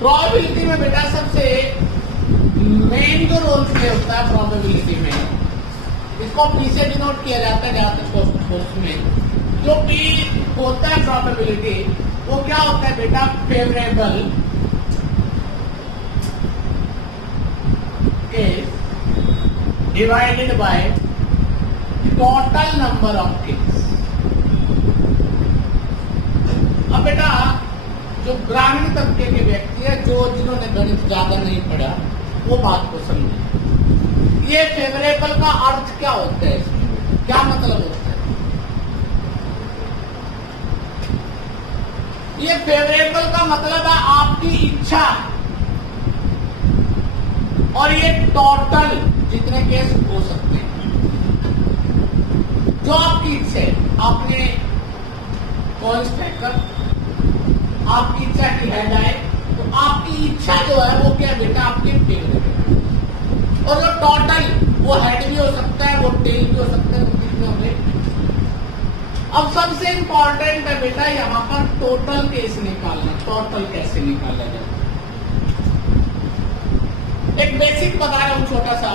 Probability में बेटा सबसे मेन जो रोल प्ले होता है प्रोबेबिलिटी में, इसको पी से डिनोट किया जाता है ज्यादातर क्वेश्चन में। जो पी होता है प्रोबेबिलिटी, वो क्या होता है बेटा, favourable case divided by total number of case. अब बेटा जो ग्रामीण तबके के व्यक्ति है, जो जिन्होंने गणित ज्यादा नहीं पढ़ा, वो बात को समझे। ये फेवरेबल का अर्थ क्या होता है, इसमें क्या मतलब होता है? ये फेवरेबल का मतलब है आपकी इच्छा, और ये टोटल जितने केस हो सकते हैं, जो आपकी इच्छा है। आपने कॉल स्ट्राइकर, आपकी इच्छा की हेड आए, तो आपकी इच्छा जो है वो क्या बेटा, आपकी फेवरेट है। और जो टोटल, वो हेड भी हो सकता है, वो टेल भी हो सकता है, वो कितने हो गए। अब सबसे इंपॉर्टेंट है बेटा यहाँ पर टोटल केस निकालना। टोटल कैसे निकाला जाए, एक बेसिक बता रहा हूं छोटा सा।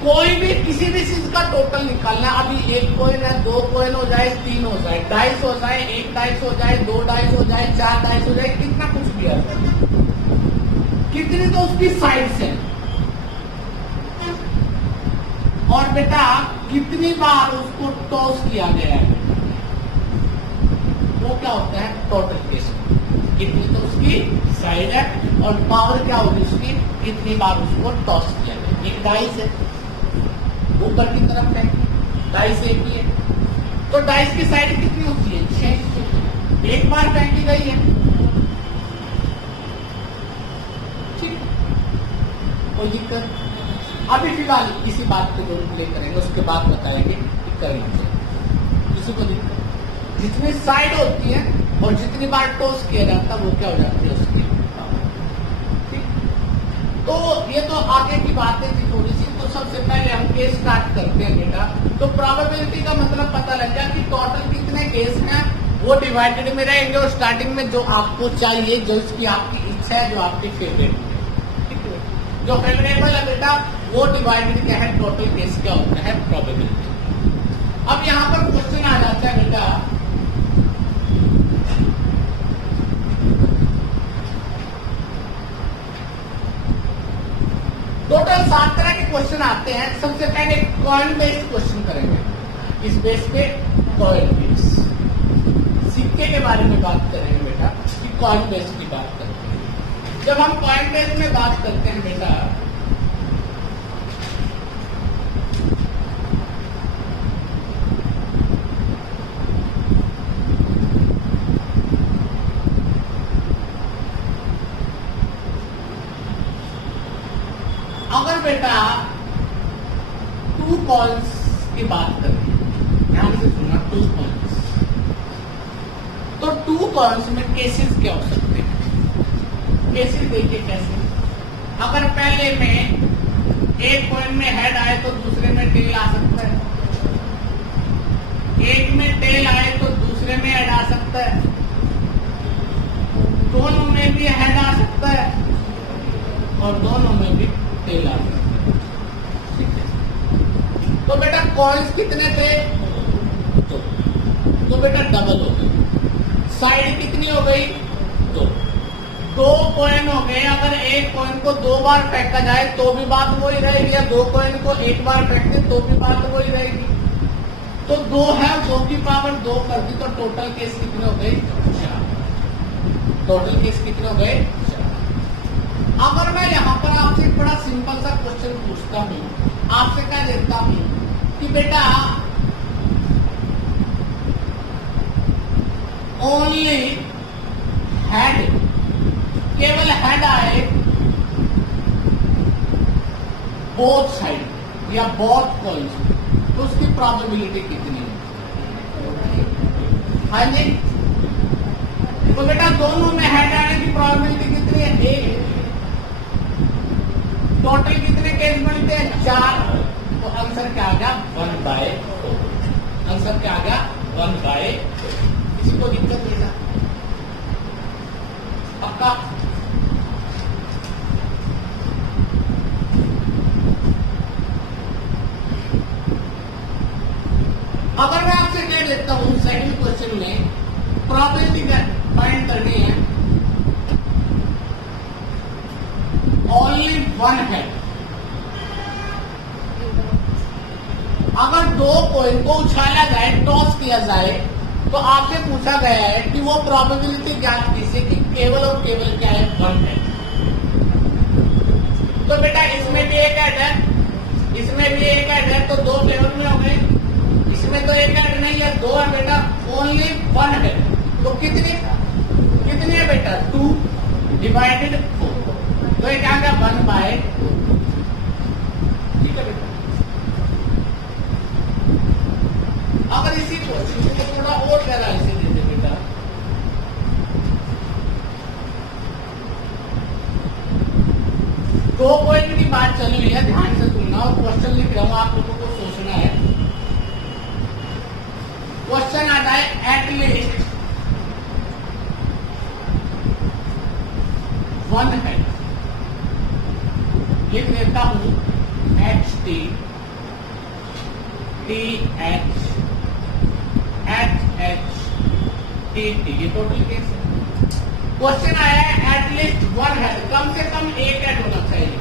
कोई भी किसी भी चीज का टोटल निकालना, अभी एक कॉइन है, दो कॉइन हो जाए, तीन हो जाए, डाइस हो जाए, एक डाइस हो जाए, दो डाइस हो जाए, चार डाइस हो जाए, कितना कुछ भी आ जाए, कितनी तो उसकी साइड्स है, और बेटा कितनी बार उसको टॉस किया गया है, वो क्या होता है टोटल केस। कितनी तो उसकी साइड है, और पावर क्या होगी उसकी, कितनी बार उसको टॉस किया गया। एक डाइस है, ऊपर की तरफ है, डाइस एक ही है, तो डाइस की साइड कितनी होती है, 6। एक बार फेंकी गई है, ठीक, कोई दिक्कत। अभी फिलहाल इसी बात को जरूर प्ले करेंगे, उसके बाद बताएंगे कि करेंगे किसी को दिक्कत। जितनी साइड होती है और जितनी बार टॉस किया जाता है, वो क्या हो जाती है उसकी, ठीक। तो ये तो आगे की बातें थी थोड़ी सी। तो सबसे पहले हम केस स्टार्ट करते हैं बेटा। तो प्रोबेबिलिटी का मतलब पता लग गया कि टोटल कितने केस हैं, वो डिवाइडेड में रहेंगे, और स्टार्टिंग में जो आपको चाहिए, जो इसकी आपकी इच्छा है, जो आपकी फेवरेट है, ठीक है। जो फेवरेबल है बेटा, वो डिवाइडेड क्या है, टोटल केस क्या होता है, प्रोबेबिलिटी। अब यहाँ पर क्वेश्चन आ जाता है बेटा, टोटल 7 तरह के क्वेश्चन आते हैं। सबसे पहले कॉइन बेस्ड क्वेश्चन करेंगे। इस बेस पे कॉइन बेस, सिक्के के बारे में बात करेंगे बेटा, कि कॉइन बेस की बात करते हैं। जब हम कॉइन बेस में बात करते हैं बेटा, अगर बेटा 2 कॉइन्स की बात करें, ध्यान से सुनना, 2 कॉइन्स, तो 2 कॉइन्स में केसेस क्या हो सकते हैं। केसेस देखिए कैसे। अगर पहले में एक कॉइन में हेड आए तो दूसरे में टेल आ सकता है, एक में टेल आए तो दूसरे में हेड आ सकता है, दोनों में भी हेड आ सकता है, और दोनों में भी टेल आ सकता है, ठीक है। तो बेटा कॉइन्स कितने थे, तो बेटा डबल हो गई। साइड कितनी हो गई, 2 कॉइन हो गए। अगर एक कॉइन को 2 बार फेंका जाए तो भी बात वही रहेगी, या 2 कॉइन को 1 बार फेंकते तो भी बात वही रहेगी। तो 2 है, 2 की पावर 2 कर दी, तो टोटल केस कितने हो गए, 4। टोटल केस कितने हो गए, 4। अगर मैं यहाँ पर आपसे एक बड़ा सिंपल सा क्वेश्चन पूछता हूँ, आपसे क्या देता हूँ कि बेटा ओनली हेड, केवल हेड आए बोथ साइड या बोथ कॉइन्स, तो उसकी प्रोबेबिलिटी कितनी है, हाँ जी। तो बेटा दोनों में हेड आने की प्रोबेबिलिटी कितनी है, 1। टोटल कितने केस बनते हैं, 4। तो आंसर क्या आ गया, 1/4। आंसर क्या आ गया, 1/4। किसी को दिक्कत नहीं ना, पक्का। टॉस किया जाए तो आपसे पूछा गया है कि वो प्रोबेबिलिटी ज्ञात कीजिए कि केवल और केवल क्या है, 1 है। तो बेटा इसमें भी एक ऐड है, इसमें भी एक ऐड है, तो 2 फेवर में हो गए। इसमें तो एक ऐड नहीं है, 2 है बेटा, ओनली 1 है। तो कितनी है बेटा, 2 डिवाइडेड 4, तो ये क्या क्या 1/4। ठीक है बेटा। अगर इसी को थोड़ा और गहराई से दे दे बेटा, दो पॉइंट की बात चल रही है, ध्यान से सुनना और क्वेश्चन लिख रहा हूं, आप लोगों को सोचना है। क्वेश्चन आता है एटलीस्ट 1 है, लिख देता हूं HT TH HH TT, ये टोटल केस है। क्वेश्चन आया है एटलीस्ट 1 है, कम से कम एक ऐड होना चाहिए।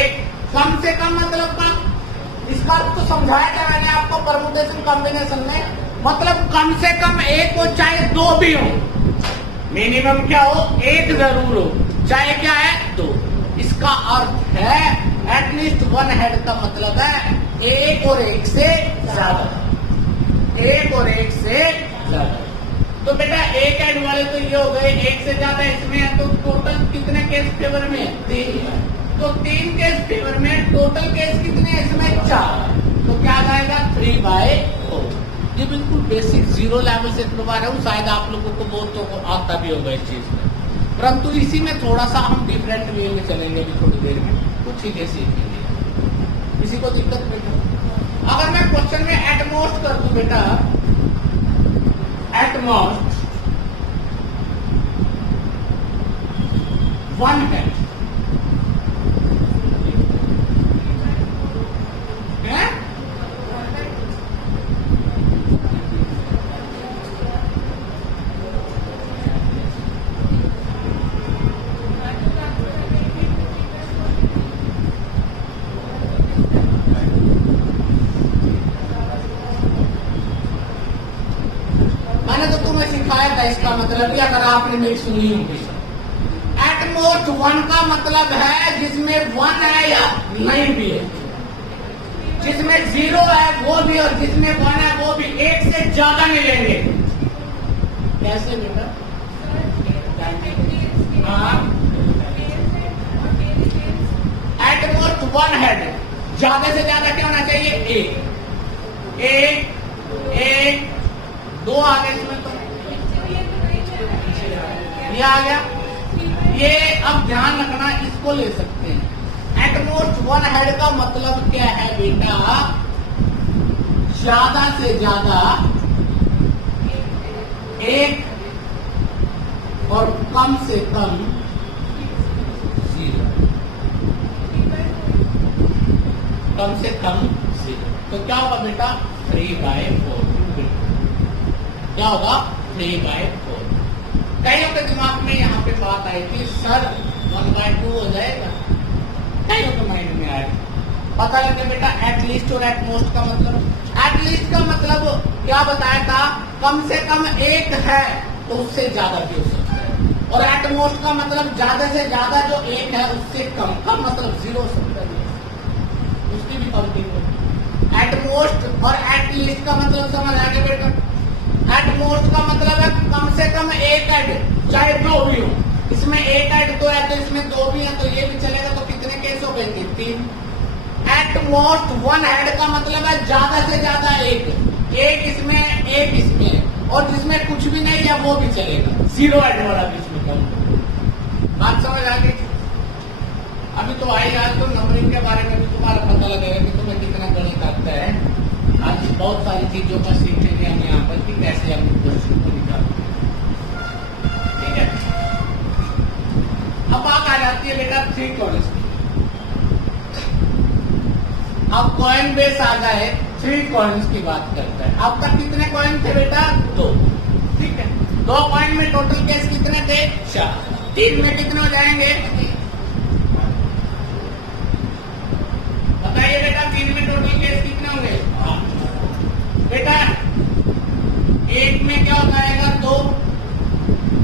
एक कम से कम मतलब कम, इसका तो समझाया था मैंने आपको परमुटेशन कॉम्बिनेशन में, मतलब कम से कम एक हो चाहे 2 भी हो, मिनिमम क्या हो, 1 जरूर हो, चाहे क्या है 2। इसका अर्थ है एटलीस्ट 1 हेड का मतलब है 1 और 1 से ज्यादा, 1 और 1 से ज्यादा। तो बेटा एक ऐड वाले तो ये हो गए, 1 से ज्यादा इसमें है, तो टोटल कितने केस फेवर में है, 3। तो 3 केस फेवर में, टोटल केस कितने हैं इसमें, 4। तो क्या जाएगा 3/4। ये बिल्कुल बेसिक 0 लेवल से करवा रहा हूँ, शायद आप लोगों को बहुत तो आता भी होगा इस चीज में, परंतु इसी में थोड़ा सा हम डिफरेंट वे में चलेंगे अभी थोड़ी देर में, कुछ चीजें सीखेंगे। किसी को दिक्कत नहीं है? अगर मैं क्वेश्चन में एटमोस्ट कर दूं बेटा, एटमोस्ट 1 है, सिखाया था इसका मतलब, भी अगर आपने मेरी सुनी होगी, एटमोस्ट 1 का मतलब है जिसमें 1 है या नहीं भी है, जिसमें 0 है वो भी और जिसमें 1 है वो भी, 1 से ज्यादा नहीं लेंगे। कैसे बेटा? एटमोस्ट 1 हेड, ज्यादा से ज्यादा क्या होना चाहिए, 1 2 आ गए इसमें, तो ये आ गया। ये अब ध्यान रखना, इसको ले सकते हैं। एटमोस्ट 1 हेड का मतलब क्या है बेटा, ज्यादा से ज्यादा 1 और कम से कम 0, कम से कम 0। तो क्या होगा बेटा, 3/4। क्या होगा, 3/4। कईयों के दिमाग में यहाँ पे बात आई थी, सर 1/2 हो जाएगा, कईयों के माइंड में आया। पता लगे बेटा एटलीस्ट और एटमोस्ट का मतलब, एटलीस्ट का मतलब क्या बताया था, कम से कम 1 है तो उससे ज्यादा भी हो सकता है, और एटमोस्ट का मतलब ज्यादा से ज्यादा जो 1 है उससे कम का मतलब 0 हो सकता है, उसकी भी काउंटिंग होगी। एटमोस्ट और एटलीस्ट का मतलब समझ आ गया बेटा। एटमोस्ट का मतलब है कम से कम 1 ऐड, चाहे 2 भी हो, इसमें 1 ऐड तो है तो इसमें 2 भी है, तो ये भी चलेगा, तो कितने केस हो गए, 3। एटमोस्ट 1 हेड का मतलब है ज्यादा से ज्यादा 1 इसमें 1 इसमें, और जिसमें कुछ भी नहीं है वो भी चलेगा, 0 ऐड वाला भी इसमें कम। बात समझ आ गई? अभी तो आई, आज तो नंबरिंग के बारे में भी तुम्हारा पता लगेगा कि तुम्हें कितना गणित आता है। आज बहुत सारी चीजों का सीखेंगे हम यहाँ पर कि कैसे हम क्वेश्चन को निकालते हैं। ठीक है, अब बात आ जाती है बेटा 3 कॉइन्स की। अब कॉइन बेस आ जाए, 3 कॉइन्स की बात करते हैं। अब तक कितने कॉइन थे बेटा, 2। ठीक है, 2 कॉइन में टोटल केस कितने थे, 4। 3 में कितने हो जाएंगे, बताइए बेटा, 3 में टोटल केस कितने होंगे, में क्या हो जाएगा? 2,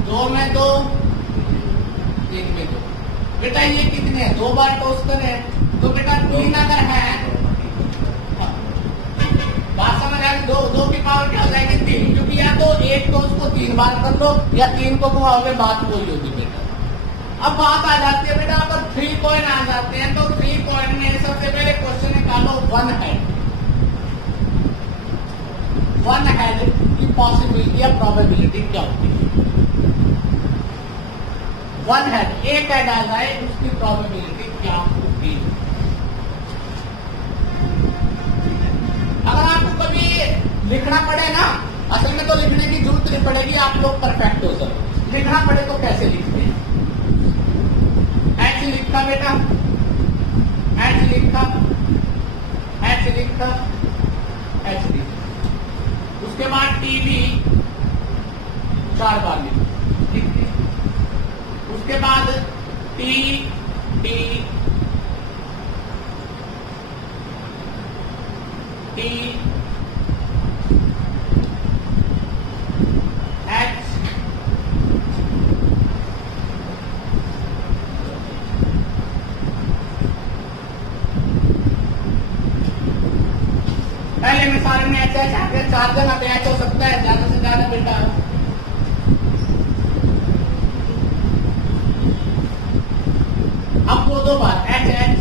2 में 2, 1 में 2। बेटा ये कितने हैं? 2 बार टॉस करे, तो बेटा 3 अगर है, बात समझ आ गई? 2 की पावर क्या हो जाएगी? 3, क्योंकि या तो एक टॉस को 3 बार कर लो या 3 को घुमाओगे, बात वही होगी बेटा। अब बात आ जाती है बेटा, अगर 3 कॉइन आ जाते हैं तो 3 कॉइन में सबसे पहले क्वेश्चन निकालो 1 हेड। 1 हेड की पॉसिबिलिटी या प्रोबेबिलिटी क्या होती है? 1 हेड, एक हेड आ जाए, उसकी प्रोबेबिलिटी क्या होगी? अगर आपको कभी लिखना पड़े ना, असल में तो लिखने की जरूरत नहीं पड़ेगी, आप लोग परफेक्ट हो सकते। लिखना पड़े तो कैसे लिखते हैं? एच लिखा बेटा, एच लिखा, एच लिखा, एच लिखा, उसके बाद टीवी 4 बार लिखा, उसके बाद टी टी टी एच पहले में सारे में एच एच आगे 4 जगह पे एच हो सकता है, ज्यादा से ज्यादा बेटा। अब 2 बार H H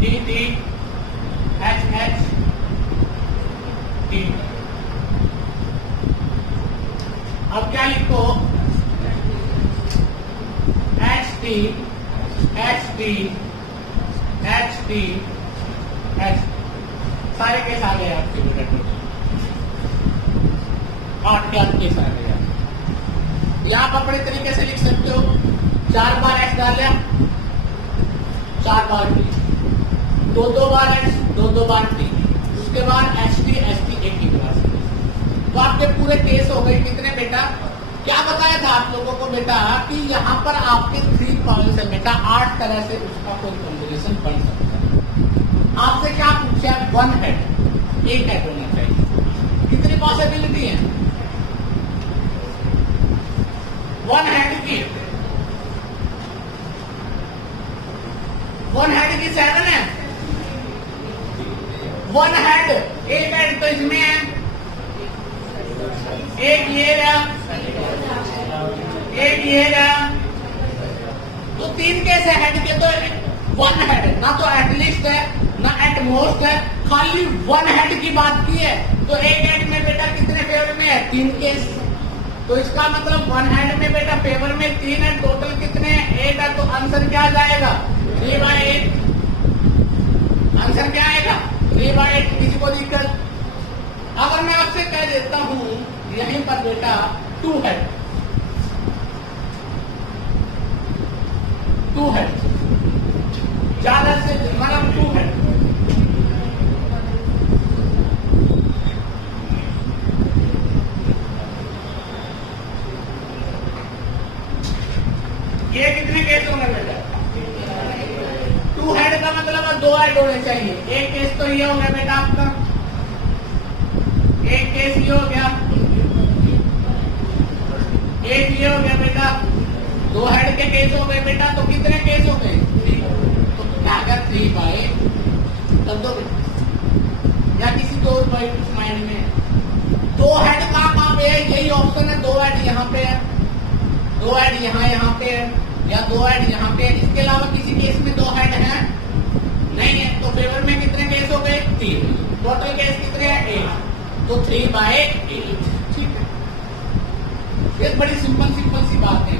T T H H T. अब क्या लिखो? H T H T H T H. सारे केस आ गए आपके बेटा, 8 के 8 केस आ गए। या आप अपने तरीके से लिख सकते हो, 4 बार एच डाल लिया, 4 बार टी, 2 बार एच, 2 बार टी, उसके बाद एच टी एक ही क्लास। तो आपके पूरे केस हो गए कितने बेटा? क्या बताया था आप लोगों को बेटा कि यहाँ पर आपके 3 कॉइन्स है बेटा, 8 तरह से उसका कोई कॉम्बिनेशन बन सकता है। आपसे क्या पूछा? 1 हेड, एक हेड होना चाहिए। कितनी पॉसिबिलिटी है 1 हेड की? 1 हेड की 7 है। 1 हेड, एक हेड तो इसमें है, एक ये रहा, एक ये रहा, तो 3 केस है हेड के। तो 1 हेड ना तो एटलीस्ट है ना एट मोस्ट है, खाली 1 हेड की बात की है। तो एक हेड में बेटा कितने फेवर में है? 3 केस। तो इसका मतलब 1 हेड में बेटा फेवर में 3 है, टोटल कितने हैं? 8 है। तो आंसर क्या आ जाएगा? 3/8। आंसर क्या आएगा? 3/8। किसी को दिक्कत? अगर मैं आपसे कह देता हूं यहीं पर बेटा 2 हेड, 2 हेड, ज्यादा से मतलब 2 हेड, ये कितने केस होंगे बेटा? 2 हेड का मतलब 2 हेड होने चाहिए। एक केस तो ये हो गया बेटा आपका, एक केस ये हो गया, एक ये हो गया बेटा। 2 हेड के केस हो गए बेटा, तो कितने केस हो गए? 3। तो क्या अगर 3/8 कर दो बेटा, या किसी को माइंड में 2 हेड कहाँ पे है? यही ऑप्शन है, 2 हेड यहाँ पे है, 2 हेड यहाँ पे है, या 2 हेड यहाँ पे है। इसके अलावा किसी केस में 2 हेड है नहीं है। तो फेवर में कितने केस हो गए? 3। टोटल केस कितने हैं? 8। तो 3/8। ठीक है, ये बड़ी सिंपल सी बात है।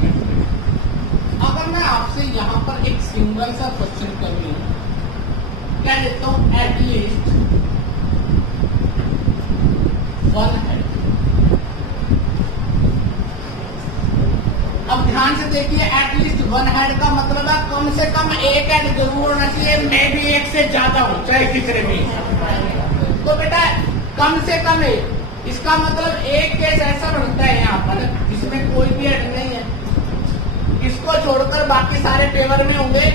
अगर मैं आपसे यहाँ पर एक सिंगल सा क्वेश्चन कर लूं, क्या देता हूं? At least 1 head. अब ध्यान से देखिए, एटलीस्ट 1 हेड का मतलब है कम से कम एक हेड जरूर होना चाहिए, मैं भी एक से ज्यादा हूं चाहे किसरे भी। तो बेटा कम से कम एक, इसका मतलब एक केस ऐसा बनता है यहाँ पर जिसमें कोई भी हेड नहीं है, इसको छोड़कर बाकी सारे फेवर में होंगे।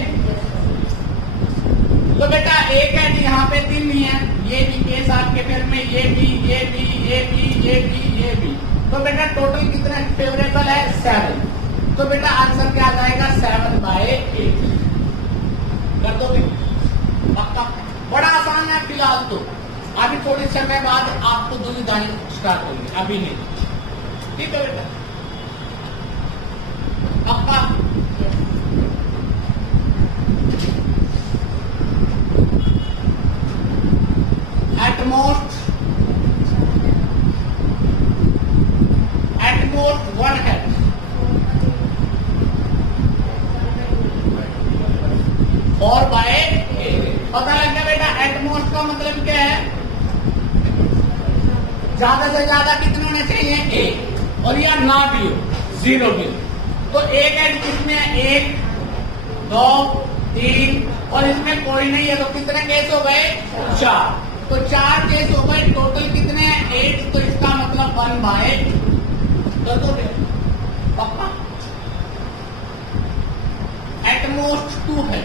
तो बेटा एक है जी, यहाँ पे 3 ही है, ये भी केस आपके फेवर में, ये भी, ये भी, ये भी, ये भी, ये भी। तो बेटा टोटल कितना फेवरेबल है? 7। तो बेटा आंसर क्या आ जाएगा? 7/8 कर दो भी, पक्का। बड़ा आसान है फिलहाल तो, अभी थोड़ी समय बाद आपको दुविधाएं स्टार्ट होगी, अभी नहीं। ठीक है बेटा, पक्का। At most 1 head, 4/8 पता लग गया बेटा। एटमोस्ट का मतलब क्या है? ज्यादा से ज्यादा कितने होने चाहिए? 1, और या ना भी हो, 0 भी हो। तो एक एड कितने हैं? 1, 2, 3, और इसमें कोई नहीं है, तो कितने केस हो गए? 4। तो 4 केस हो गए, टोटल कितने हैं? 8। तो इसका मतलब 1/8 कर दो पक्का। एटमोस्ट 2 है,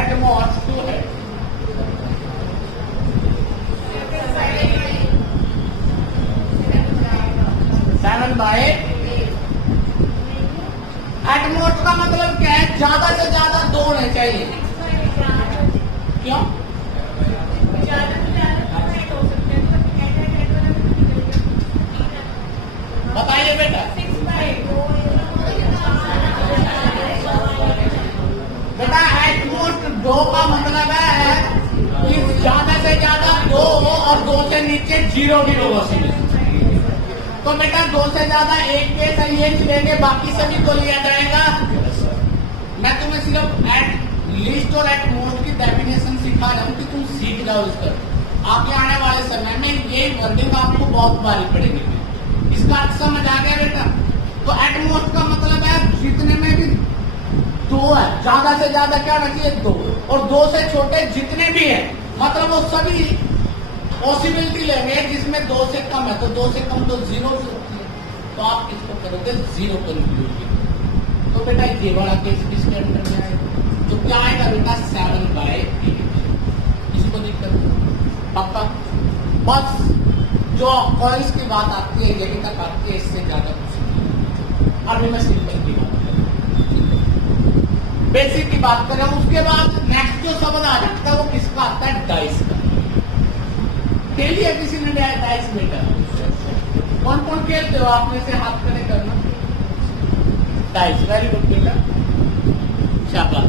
एटमोस्ट 2 है। 7/8। एटमोस्ट का मतलब क्या है? ज्यादा से ज्यादा 2 होने चाहिए। क्यों? बताइए बेटा। बेटा एटमोस्ट 2 का मतलब है कि ज्यादा से ज्यादा 2 और 2 से नीचे 0 भी हो सकते। तो बेटा 2 से ज्यादा 1 केस है, ये लेंगे, बाकी सभी को लिया जाएगा। मैं तुम्हें सिर्फ एट लीस्ट और एट मोस्ट की डेफिनेशन सिखा रहा हूँ कि तुम सीख जाओ इसका। आगे आने वाले समय में ये वर्डिंग आपको बहुत बारी पड़ेगी। इसका अर्थ समझ आ गया बेटा? तो एट मोस्ट का मतलब है जितने में भी 2 है, ज्यादा से ज्यादा क्या रखिए? 2, और 2 से छोटे जितने भी है, मतलब वो सभी पॉसिबिलिटी लेंगे जिसमें 2 से कम है। तो 2 से कम तो 0 भी होती है, तो आप किसको करोगे? 0 को इंक्लूड। तो बेटा ये बड़ा केस किसके अंदर में आएगा? तो क्या आएगा बेटा? 7/8। इसको दिक्कत पक्का। बस जो कॉइल्स की बात आती है, यही तक आती है, इससे ज्यादा कुछ नहीं। अभी मैं सिंपल की बात कर रहा हूँ, बेसिक की बात कर रहा हूँ। उसके बाद नेक्स्ट जो शब्द आ जाता है वो किसका आता है? डाइस का। खेली है किसी ने डाइस बेटा? कौन कौन खेलते हो? आपने से हाथ खड़े करना। डाइस, वेरी गुड बेटा, शाबाश।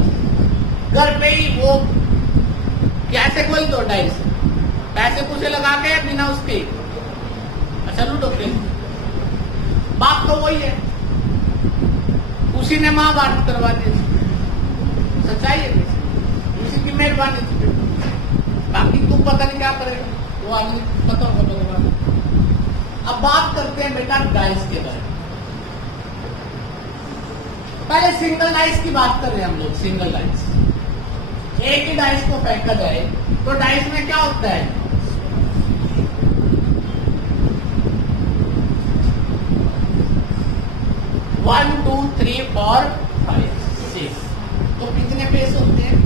घर पे ही वो कैसे खोल दो डाइस? पैसे पूछे लगा के या बिना उसके? अच्छा लूडो खेल। बात तो वही है, उसी ने माँ बात करवा दी। सच्चाई है, उसी की मेहरबानी थी। बाकी तुम पता नहीं क्या करेगा, वो आदमी पता होगा भगवान। अब बात करते हैं बेटा डाइस के बारे में। पहले सिंगल डाइस की बात कर रहे हैं हम लोग। सिंगल डाइस, एक ही डाइस को फेंका जाए तो डाइस में क्या होता है? वन, 2, 3, 4, 5, 6। तो कितने फेस होते हैं?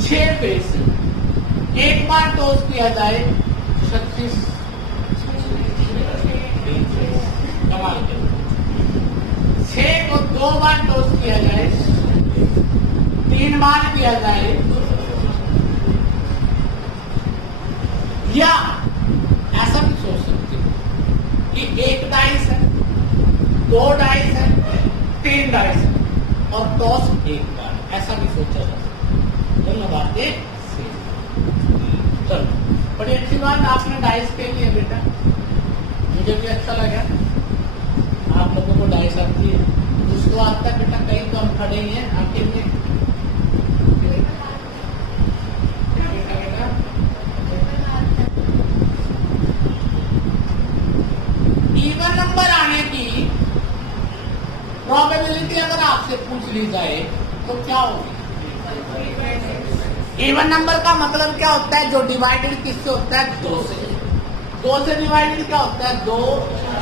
6 फेस। एक बार टॉस किया जाए 36 कमाल के। 6 को 2 बार टॉस किया जाए, 3 बार किया जाए, या ऐसा भी सोच सकते हो कि एक डाइस है, 2 डाइस है, 3 डाइस है और टॉस एक बार, ऐसा भी सोचा जा सकता। दोनों बातें चलो, बड़ी अच्छी बात आपने डाइस खेली है बेटा, मुझे भी अच्छा लगा। आप लोगों को डाइस आती है, उसको आता है बेटा। कहीं तो हम खड़े ही हैं अकेले। इवन नंबर आने की प्रोबेबिलिटी अगर आपसे पूछ ली जाए तो क्या होगी? इवन नंबर का मतलब क्या होता है? जो डिवाइडेड किससे होता है? 2 से। 2 से डिवाइडेड क्या होता है? 2,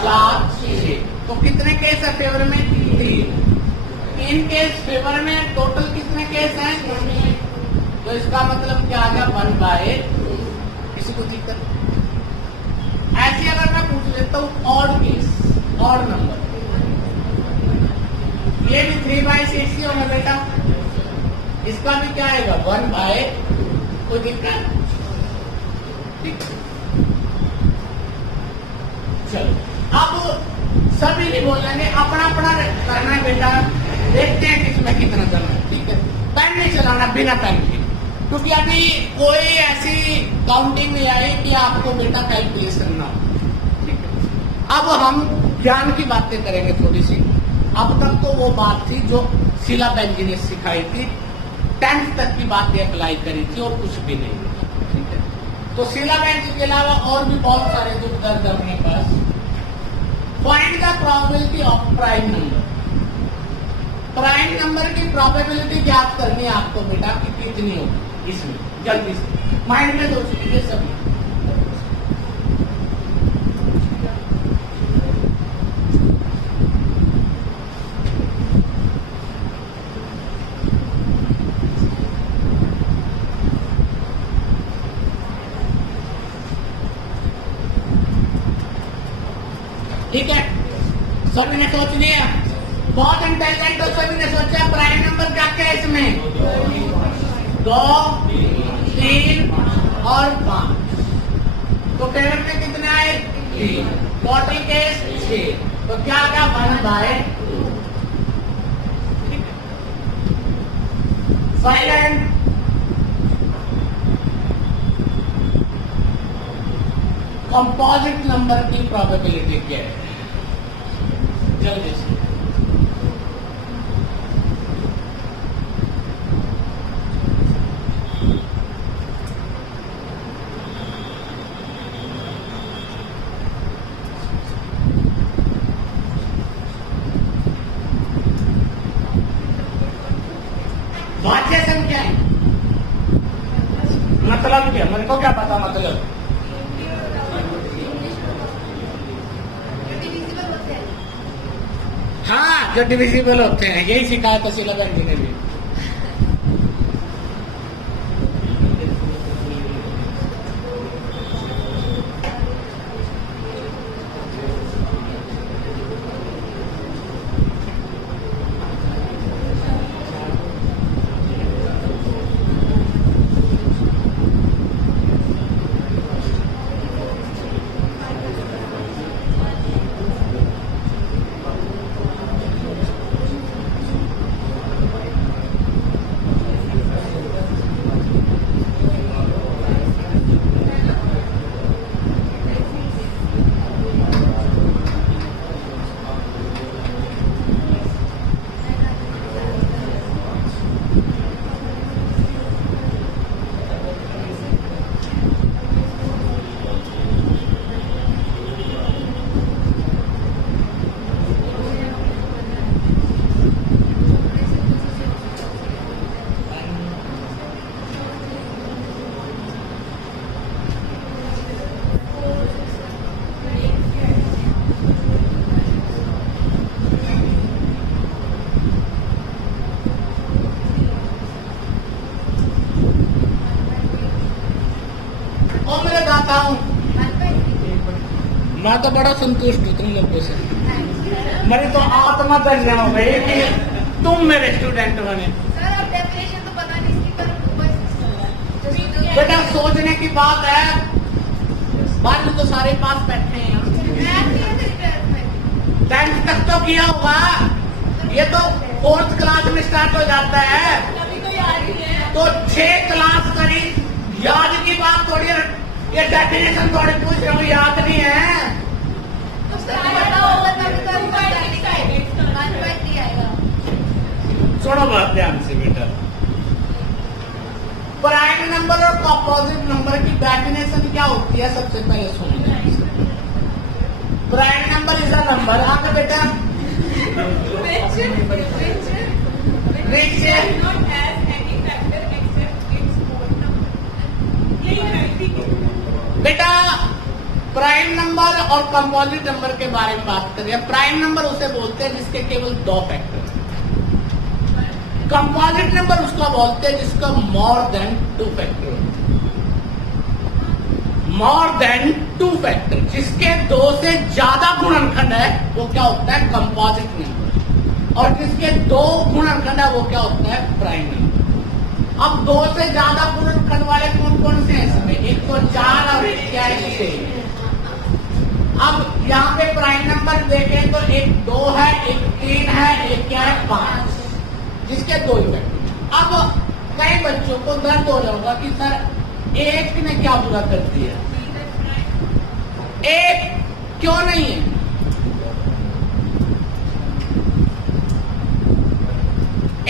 4, 6। तो कितने केस है फेवर में? 3। तीन केस फेवर में, टोटल कितने केस हैं? तो इसका मतलब क्या आ गया? 1/। किसी को दिक्कत? ऐसे अगर मैं पूछ लेता हूँ ऑड केस, ऑड नंबर, ये भी 3/6 ही होगा बेटा, इसका भी क्या आएगा? 1/। कोई दिक्कत? ठीक। चलो अब सभी नहीं बोलेंगे, अपना अपना करना है बेटा, देखते हैं किसमें कितना करना है। ठीक है, पेन नहीं चलाना बिना पेन के, क्योंकि अभी कोई ऐसी काउंटिंग नहीं आई कि आपको बेटा कैलकुलेशन ना हो। ठीक है, अब हम ज्ञान की बातें करेंगे थोड़ी सी। अब तक तो वो बात थी जो शीला बहन जी ने सिखाई थी, 10th तक की बातें अप्लाई करी थी और कुछ भी नहीं। ठीक है, तो शीला बहन जी के अलावा और भी बहुत सारे जो दर्द है अपने पास। Find the probability of prime number. Prime number की प्रोबेबिलिटी ज्ञात करनी है आपको बेटा कि कितनी होगी इसमें, जल्दी से माइंड में सोच लीजिए सभी। ठीक है, सभी ने सोच लिया, बहुत इंटेलिजेंट हो, सभी ने सोचा प्राइम नंबर क्या क्या है इसमें? 2, 3 और 5। तो पेमेंट में कितने आए? 3। Total case 6। तो क्या क्या? 1/2। साइलेंट। कंपोजिट नंबर की प्रोबेबिलिटी क्या है? जल्दी से। भाज्य संख्या है, मतलब क्या? मेरे को क्या पता मतलब? हाँ, जो डिविजिबल होते हैं, यही सिखाया था शीला बहन जी ने भी। मैं तो बड़ा संतुष्ट हूँ तुम लोगों से। मेरी तो आत्मा धन्य हो गई कि तुम मेरे स्टूडेंट बने। बेटा सोचने की बात है, बाद में तो सारे पास बैठे हैं। 10th तक तो किया होगा, ये तो 4th क्लास में स्टार्ट हो जाता है। तो 6 क्लास करी, याद की बात थोड़ी, ये डेफिनेशन थोड़ी पूछ रहा हूँ, याद नहीं है। सुनो बात ध्यान से बेटा, प्राइम नंबर और कंपोजिट नंबर की डेफिनेशन क्या होती है सबसे पहले सुनिए। Prime number is a number, आगे बेटा, बेटा प्राइम नंबर और कंपोजिट नंबर के बारे में बात करें। प्राइम नंबर उसे बोलते हैं जिसके केवल 2 फैक्टर, कंपोजिट नंबर उसका बोलते हैं जिसका मोर देन 2 फैक्टर होता है। मोर देन 2 फैक्टर, जिसके 2 से ज्यादा गुणनखंड है वो क्या होता है? Composite number. और जिसके 2 गुणनखंड है वो क्या होता है? Prime number. अब 2 से ज्यादा गुणनखंड वाले कौन कौन से हैं इसमें? एक तो 4 और एक क्या है? 6। अब यहाँ पे प्राइम नंबर देखें तो एक 2 है, एक 3 है, एक क्या है? 5, जिसके 2 इफेक्ट। अब कई बच्चों को दर्द हो रहा होगा कि सर एक ने क्या बुरा कर दिया, एक क्यों नहीं है?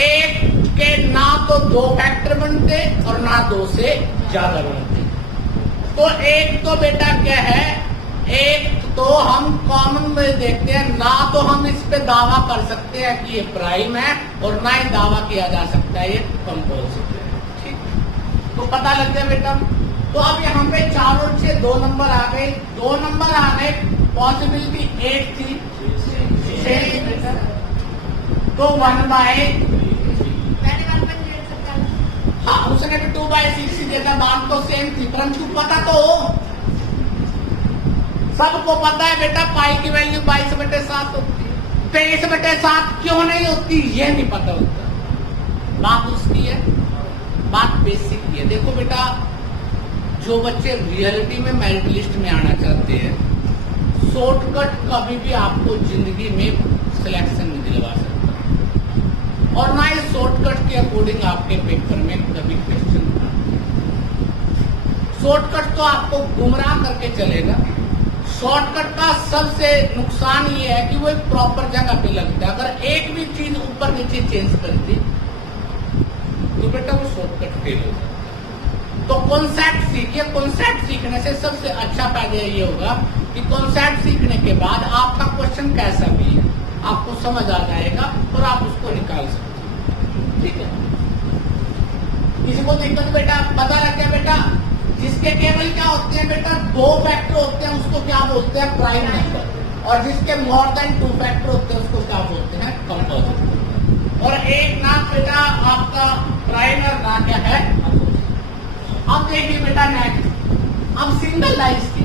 एक के ना तो 2 फैक्टर बनते और ना 2 से ज्यादा बनते। तो एक तो बेटा क्या है? एक तो हम कॉमन में देखते हैं, ना तो हम इस पे दावा कर सकते हैं कि ये प्राइम है और ना ही दावा किया जा सकता है ये कंपोजिट है। ठीक, तो पता लग गया बेटा। तो अब यहाँ पे 4 और 6 2 नंबर आ गए, 2 नंबर आ गए, पॉसिबिलिटी 8 थी, 6 थी बेटा। तो 1/, हाँ उसने भी 2/6 दिया था, बात तो सेम थी, परंतु पता तो हो, सबको पता है बेटा पाई की वैल्यू 22/7 होती है, 23/7 क्यों नहीं होती ये नहीं पता होता। बात उसकी है, बात बेसिक की है। देखो बेटा, जो बच्चे रियलिटी में मेरिट लिस्ट में आना चाहते हैं, शॉर्टकट कभी भी आपको जिंदगी में सिलेक्शन नहीं दिलवा सकता, और ना इस शॉर्टकट के अकॉर्डिंग आपके पेपर में कभी क्वेश्चन। शॉर्टकट तो आपको गुमराह करके चलेगा। शॉर्टकट का सबसे नुकसान ये है कि वो एक प्रॉपर जगह पे लगता है। अगर एक भी चीज ऊपर नीचे चेंज कर दी तो बेटा वो शॉर्टकट फेल हो जाता है। तो कॉन्सेप्ट सीखिए। कॉन्सेप्ट सीखने से सबसे अच्छा फायदा ये होगा कि कॉन्सेप्ट सीखने के बाद आपका क्वेश्चन कैसा भी है आपको समझ आ जाएगा और आप उसको निकाल सकते हैं। ठीक है, किसी को दिक्कत बेटा पता लग गया बेटा? जिसके केवल क्या होते हैं बेटा 2 फैक्टर होते हैं उसको क्या बोलते हैं? Prime number. और जिसके मोर देन 2 फैक्टर होते हैं उसको क्या बोलते हैं? कंपोजिट। और एक ना बेटा आपका प्राइम और ना क्या है? अब देखिए बेटा नेक्स्ट, अब सिंगल डाइस की,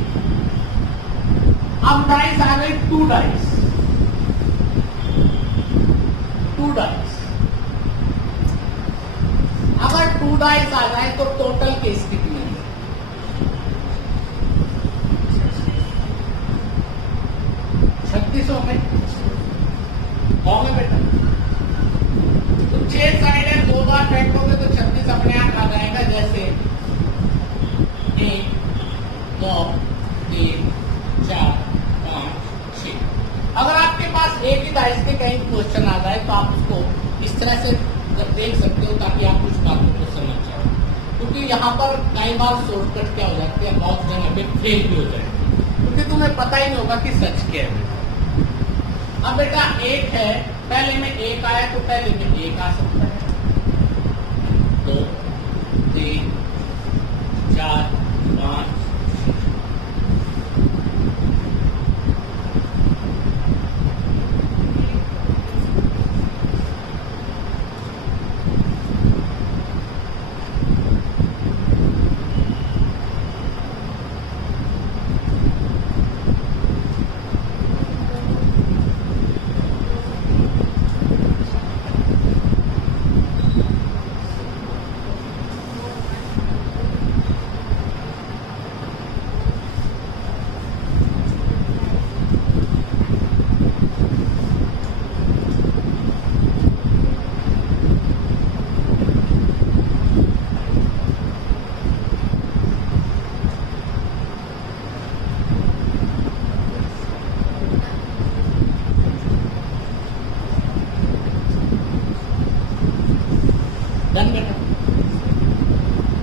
अब डाइस आ गई 2 डाइस, 2 डाइस। अगर 2 डाइस आ जाए तो टोटल केस कितनी है? 36 हो गए बेटा। तो 6 साइड है, 2 बार फेंकोगे तो 36 अपने आप आ जाएगा। जैसे 1 2 3 4 5 6। अगर आपके पास एक ही डाइस के कहीं क्वेश्चन आ जाए तो आप उसको इस तरह से देख सकते हो ताकि आप कुछ बातों को समझ जाओ, क्योंकि यहाँ पर कई बार शॉर्टकट क्या हो जाती है, बहुत जगह पे फेल भी हो जाएगी क्योंकि तुम्हें पता ही नहीं होगा कि सच क्या है। अब बेटा 1 है, पहले में 1 आया तो पहले में 1 आ सकता है, 2 3 4 5।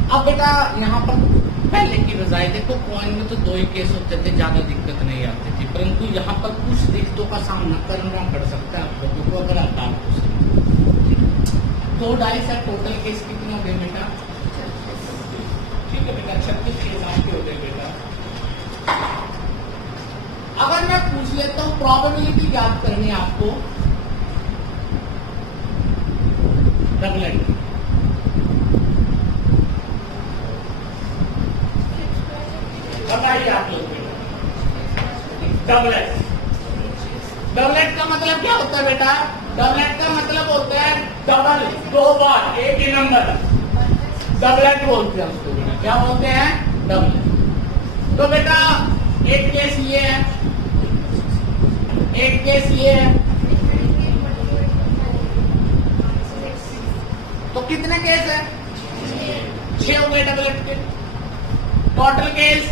अब बेटा यहाँ पर पहले की बजाय देखो कॉइन में तो 2 ही केस होते थे, ज्यादा दिक्कत नहीं आती थी, परंतु यहाँ पर कुछ दिक्कतों का सामना करना पड़ सकता है आप लोगों को अगर आप आपको 2 डाइस है। टोटल केस कितने हो गए बेटा? ठीक है बेटा, 36 केस आपके हो गए बेटा। अगर मैं पूछ लेता हूँ प्रोबेबिलिटी याद करनी है आपको, डबलेट। बताइए आप लोग डबलेट। डबलेट का मतलब क्या होता है बेटा? डबलेट का मतलब होता है डबल, दो बार एक ही नंबर, डबलेट बोलते हैं उसको बेटा। क्या बोलते हैं? डबलेट। तो बेटा एक केस ये है, एक केस ये है, तो कितने केस है? 6 हो गए डबलेट के। टोटल केस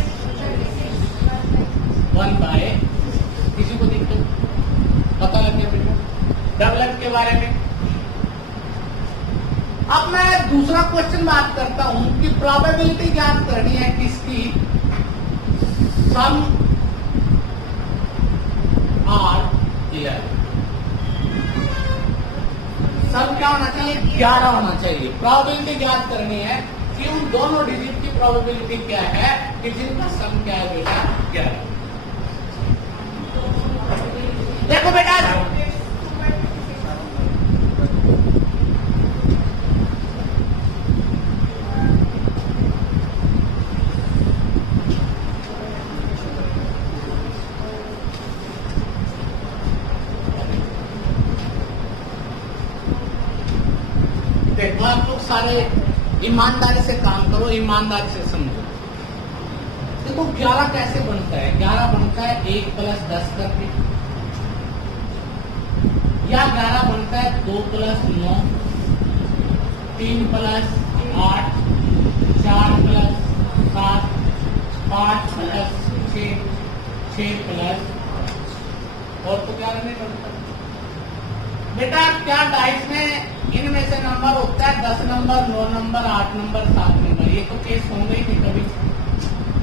1 बाय, किसी को दिक्कत? पता लग गया बेटा डबलेट के बारे में। अब मैं दूसरा क्वेश्चन बात करता हूं कि प्रोबेबिलिटी ज्ञात करनी है किसकी? Some are 11। सम क्या होना चाहिए? 11 होना चाहिए। प्रोबेबिलिटी ज्ञात करनी है कि उन दोनों डिजिट की प्रोबेबिलिटी क्या है कि जिनका सम क्या है बेटा? 11। देखो बेटा देखो आप लोग सारे ईमानदारी से काम करो, ईमानदारी से समझो। देखो 11 कैसे बनता है? 11 बनता है 1 + 10 करके, या 11 बनता है 2 + 9, 3 + 8, 4 + 7, 5 + 6, 6 + और तो 11 नहीं बनता बेटा। क्या डाइस में इनमें से नंबर होता है 10 नंबर, 9 नंबर, 8 नंबर, 7 नंबर, ये तो केस होंगे ही नहीं कभी।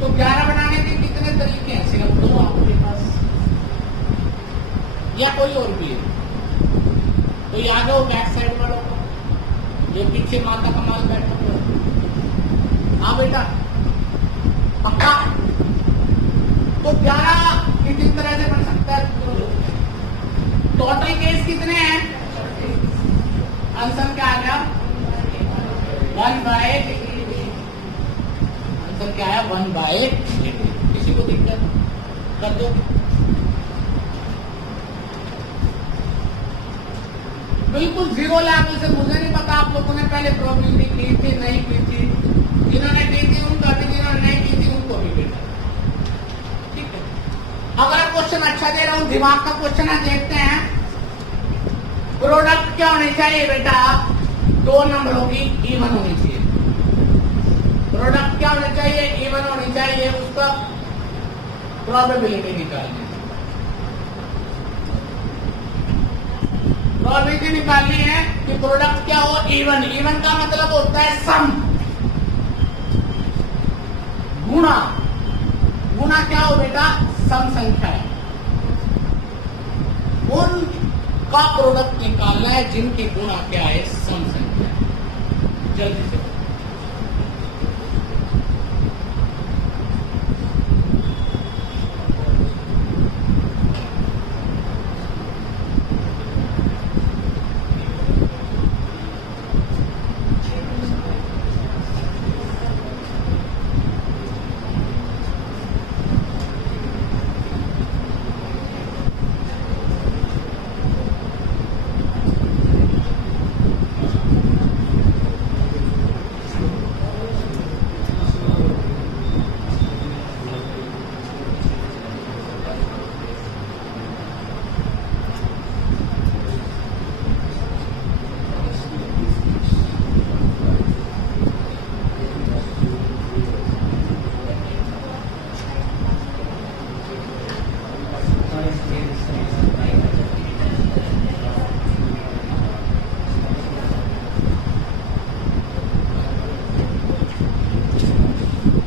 तो 11 बनाने के कितने तरीके हैं? सिर्फ 2 आपके पास, या कोई और भी है? तो ये आ जाओ बैक साइड वालों को, ये पीछे माता कमाल बैठा हुआ। हाँ बेटा पक्का? तो 11 किसी तरह से बन सकता है। टोटल केस कितने हैं? आंसर क्या आ गया? 1 बाय, आंसर क्या आया? 1 बाय 18। किसी को दिक्कत? कर दो। बिल्कुल जीरो लेवल से। मुझे नहीं पता आप लोगों ने पहले प्रोबेबिलिटी की थी नहीं की थी। जिन्होंने की थी उनको अभी, जिन्होंने नहीं की थी उनको भी बेटा। ठीक है, अगला क्वेश्चन अच्छा दे रहा हूं, दिमाग का क्वेश्चन है, देखते हैं। प्रोडक्ट क्या होनी चाहिए बेटा? 2 नंबरों की इवन होनी चाहिए। प्रोडक्ट क्या होनी चाहिए? इवन होनी चाहिए। उसका प्रोबेबिलिटी निकालनी है। प्रोबेबिलिटी निकालनी है कि प्रोडक्ट क्या हो? इवन। इवन का मतलब होता है सम, गुणा। गुणा क्या हो बेटा? सम संख्या है। उन का प्रोडक्ट निकालना है जिनकी गुणा क्या है? सम संख्या है। जल्दी से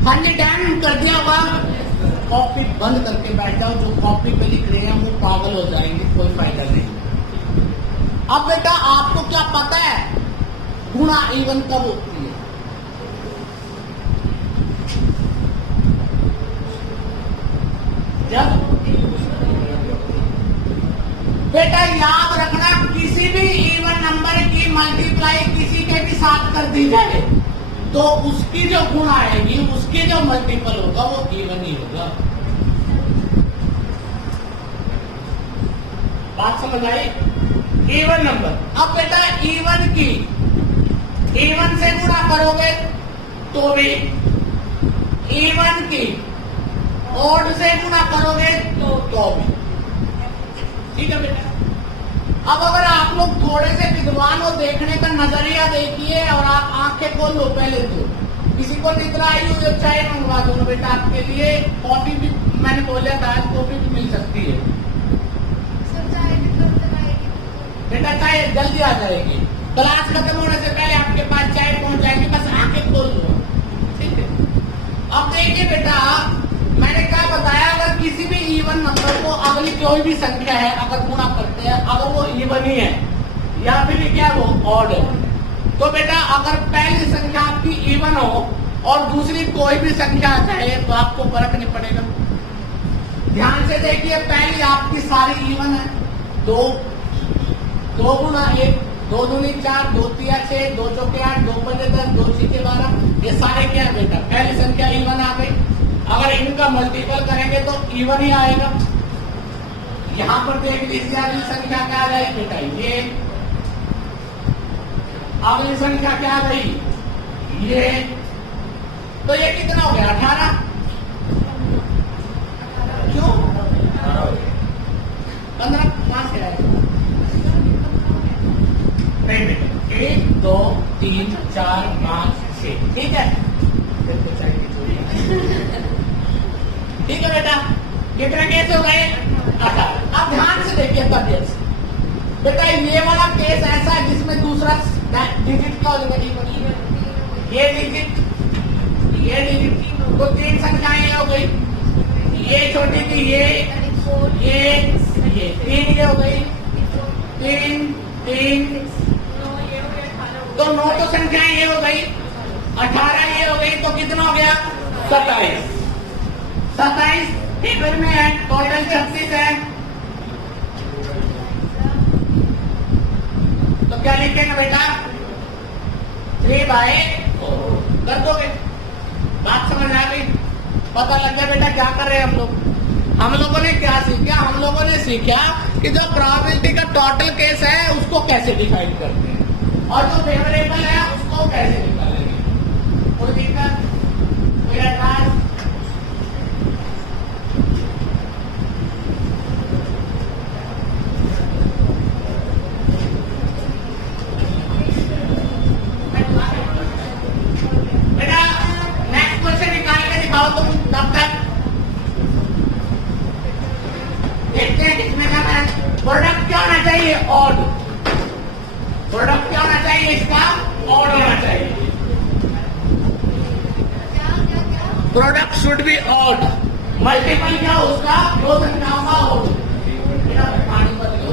हाँ जी, डैम कर दिया होगा। कॉपी बंद करके बैठ जाओ। जो कॉपी पे लिख रहे हैं वो पागल हो जाएंगे, कोई फायदा नहीं। अब बेटा आपको क्या पता है गुणा इवन कब होती है? जब बेटा याद रखना, किसी भी इवन नंबर की मल्टीप्लाई किसी से भी 7 कर दी जाए तो उसकी जो गुण आएगी, उसकी जो मल्टीपल होगा वो इवन ही होगा। बात समझ आई? Even number. अब बेटा इवन से गुणा करोगे तो भी इवन की, ऑड से गुणा करोगे तो भी। ठीक है बेटा। अब अगर आप लोग थोड़े से विद्वान हो, देखने का नजरिया देखिए और आप आंखें खोल लो पहले तो। किसी को निद्रा आई हो तो चाय मंगवा दो बेटा आपके लिए, कॉफी भी मैंने बोला था, कॉफी भी मिल सकती है बेटा, चाय जल्दी आ जाएगी। क्लास खत्म होने से पहले आपके पास चाय पहुंच जाएगी, बस आंखें खोल लो। ठीक है। अब देखिए बेटा, मैंने क्या बताया, अगर किसी भी इवन नंबर को अगली कोई भी संख्या है अगर गुणा करते हैं, अगर वो इवन ही है या फिर क्या वो ऑड है, तो बेटा अगर पहली संख्या आपकी इवन हो और दूसरी कोई भी संख्या है तो आपको फर्क नहीं पड़ेगा। ध्यान से देखिए, पहली आपकी सारी इवन है, 2 गुणा 1, 2 दूनी 4, 2 तिया 6, 2 चौके 8, 2 पंजे 10, 2 छीके 12, ये सारे क्या है बेटा, पहली संख्या इवन आ गई। अगर इनका मल्टीपल करेंगे तो इवन ही आएगा। यहां पर देख लीजिए अगली संख्या क्या आ जाएगी बेटा, ये अगली संख्या क्या आ गई, ये, तो ये कितना हो गया 18। क्यों 15 कहां से आएगा? नहीं बेटा, 1 2 3 4 5 6। ठीक है, ठीक है बेटा। कितने केस हो गए? 18। अब ध्यान से देखिए तबियत से बेटा, ये वाला केस ऐसा है जिसमें दूसरा डिजिट क्या हो जाएगा, ये डिजिट तो 3 संख्याएं हो गई, ये छोटी थी, ये 3 ये हो गई, 3 तो 9 तो संख्याएं ये हो गई, 18 ये हो गई, तो कितना हो गया 27 टेबल में है, टोटल 36 है। तो क्या लिखेंगे बेटा, 3/4 कर दोगे। बात समझ आ गई? पता लग गया बेटा क्या कर रहे हैं हम लोग। हम लोगों ने क्या सीखा, हम लोगों ने सीखा कि जो प्रोबेबिलिटी का टोटल केस है उसको कैसे डिफाइन करते हैं और जो फेवरेबल है उसको कैसे निकालेंगे। कोई दिक्कत, कोई एतराज? बेटा नेक्स्ट क्वेश्चन निकाल के दिखाओ तुम तब तक। देखते हैं किसमें का है। प्रोडक्ट क्या होना चाहिए, ऑड। प्रोडक्ट क्या होना चाहिए इसका, ऑड होना चाहिए। Product should be odd. Multiple क्या उसका, 2 संख्याओं का ऑड। पानी बदलो,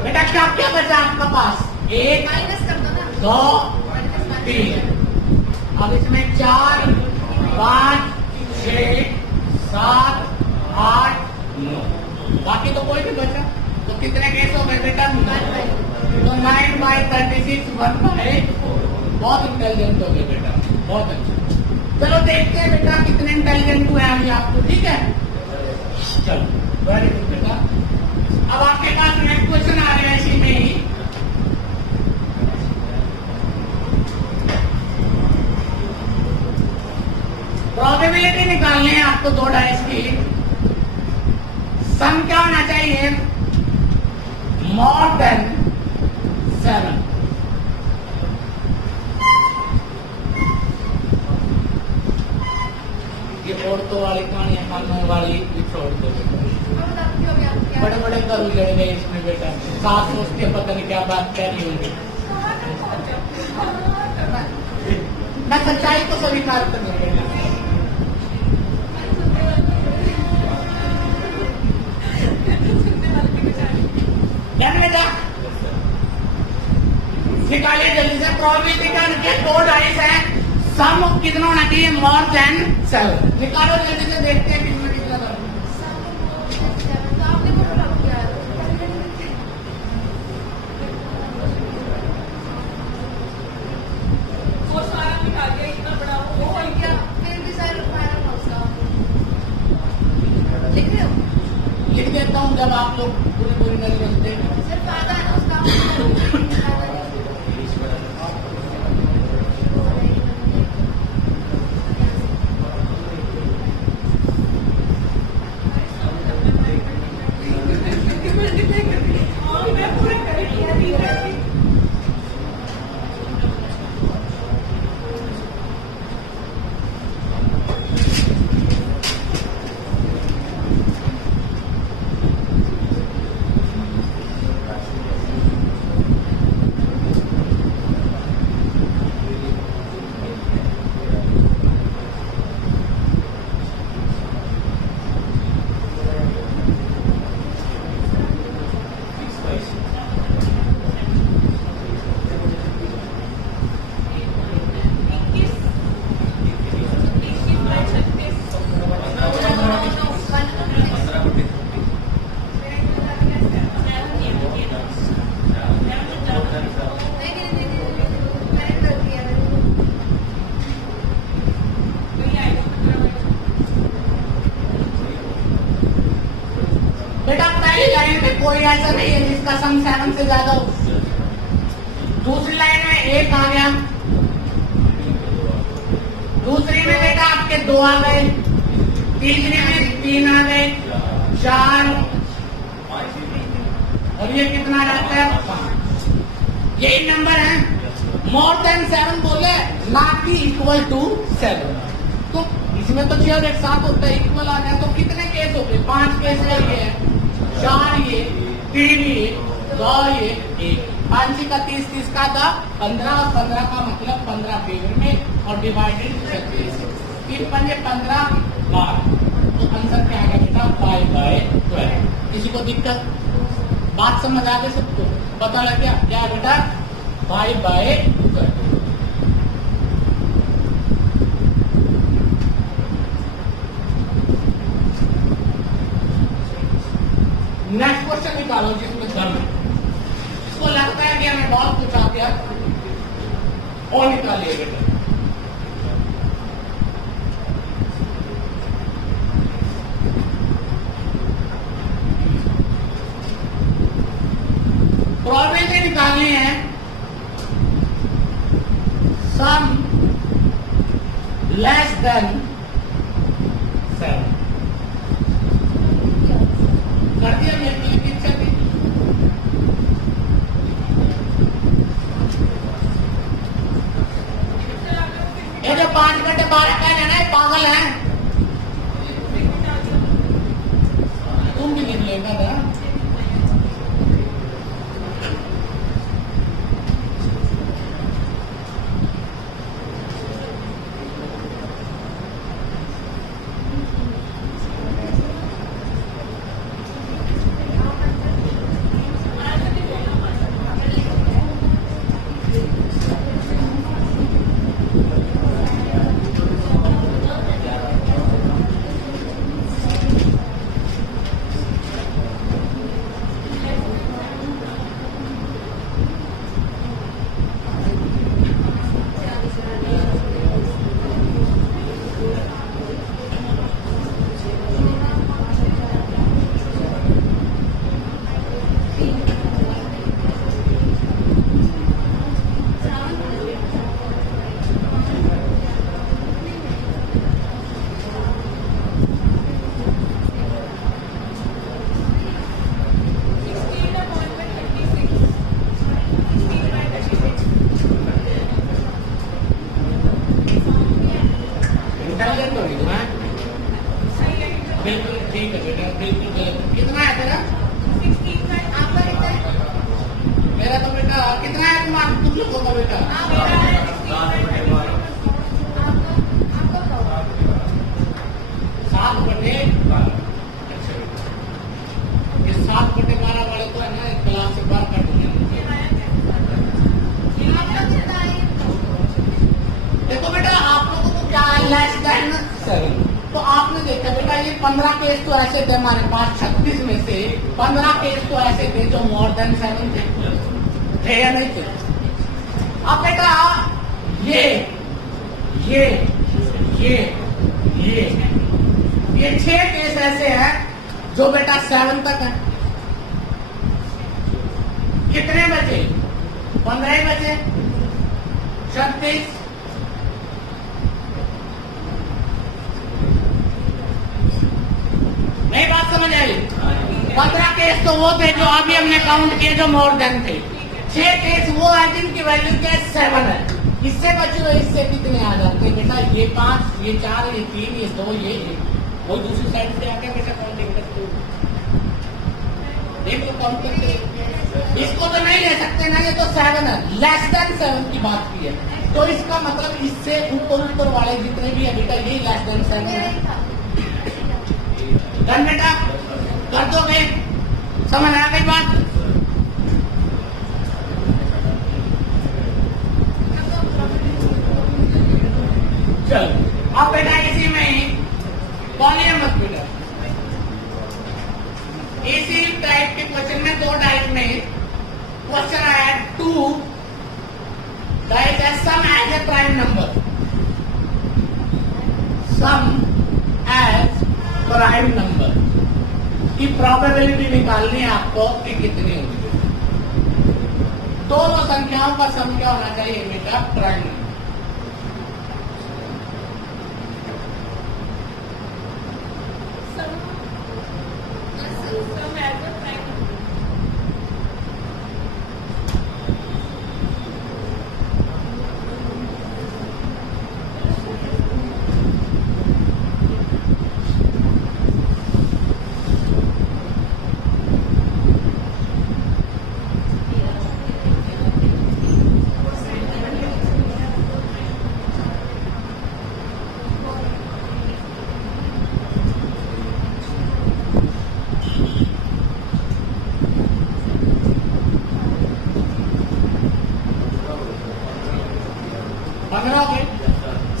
बेटा क्या बचा आपका पास? 1 2 3। अब इसमें 4 5 6 7 8 9, बाकी तो कोई नहीं बचा। तो कितने केस हो गए बेटा? तो 9/36 1 बाय। बहुत इंटेलिजेंट हो गए बेटा, बहुत अच्छा। चलो देखते हैं बेटा कितने इंटेलिजेंट हुए अभी आपको, ठीक है? चलो वेरी गुड बेटा। अब आपके पास नेक्स्ट क्वेश्चन आ रहा है इसी में ही। प्रोबेबिलिटी निकालने हैं आपको 2 डाइस की। सम क्या होना चाहिए? More than 7। ये औरतों वाली कहानी खाने वाली छोड़ दो। बड़े बड़े करू लड़ गए इसमें बेटा। सास सोचते पता नहीं क्या बात कह रही होंगी। मैं सच्चाई को स्वीकार करूंगा। निकालिए जल्दी से। प्रोबेबिलिटी का 2 डाइस है। सम कितना होना चाहिए? More than 7। निकालो जल्दी से, देखते हैं किसमें कितना था। लिख देता हूँ जब आप लोग पूरी नजर रखते हैं। कोई ऐसा नहीं है जिसका सम 7 से ज्यादा हो। दूसरी लाइन में 1 आ गया, दूसरी में बेटा आपके 2 आ गए, तीसरी में 3 आ गए, 4, और ये कितना रहता है? 5। यही नंबर है। मोर देन 7 बोले, ना कि इक्वल टू 7। तो इसमें तो 6 और 1 7 होता है, इक्वल आ गया। तो कितने केस हो गए? 5 केस है। ये 4 ये 3 ये 2 ये 1। 5 का 30 30 का था 15, और 15 का मतलब 15 फेवर में और डिवाइडेड 36। 3 पंजे 15 12। तो आंसर क्या आ गया बेटा? 5/12। किसी को दिक्कत? बात समझ आ गई सबको? पता लग गया क्या बेटा? 5/12। नेक्स्ट क्वेश्चन निकालो जिसमें दम है। इसको लगता है कि हमें बहुत कुछ आ गया, और निकालिए बेटा। प्रोबेबिलिटी निकालनी है सम लेस देन 7। कर दिया मेरे लिए पिक्चर भी। ये जो 5/12 का है ना, पागल है। तुम भी लिख लेगा ना। बिल्कुल ठीक है बेटा, बिल्कुल गलत। कितना है तेरा? 16 आपका कितना है? मेरा तो बेटा कितना है तुम लोगों का बेटा? 7/12। अच्छा, ये 7/12 वाले तो है ना, क्लास से बाहर कर दूंगा। देखो बेटा, आप लोगों को क्या है, लेस देन 7। तो आपने देखा बेटा, ये 15 केस तो ऐसे थे हमारे पास, 36 में से 15 केस तो ऐसे थे जो मोर देन 7 थे या नहीं थे? अब बेटा ये 6 केस ऐसे हैं जो बेटा 7 तक है। कितने बचे? 15 ही बचे। 36 नहीं, बात समझ आई? 15 केस तो वो थे जो अभी हमने काउंट किए जो मोर देन थे। 6 केस वो है जिनकी वैल्यू क्या है, 7 है। इससे बचे तो इससे कितने आ जाते हैं बेटा? ये 5, ये 4, ये 3, ये 2, ये 1। वो दूसरी साइड से आके बेटा काउंटिंग करते हो, देख लो काउंट करते। इसको तो नहीं ले सकते ना, ये तो 7 है, लेस देन 7 की बात की है। तो इसका मतलब इससे ऊपर वाले जितने भी है बेटा, ये लेस देन 7 है। डन बेटा, कर दोगे? समझ आ गई बात? चलो अब बेटा इसी में कॉलियम मत बेटा, इसी टाइप के क्वेश्चन में 2 टाइप में क्वेश्चन आया। 2 that is sum as a prime number, sum as prime number की प्रोबेबिलिटी निकालनी है आपको कि कितनी होगी। दोनों संख्याओं का सम क्या होना चाहिए बेटा? Prime number.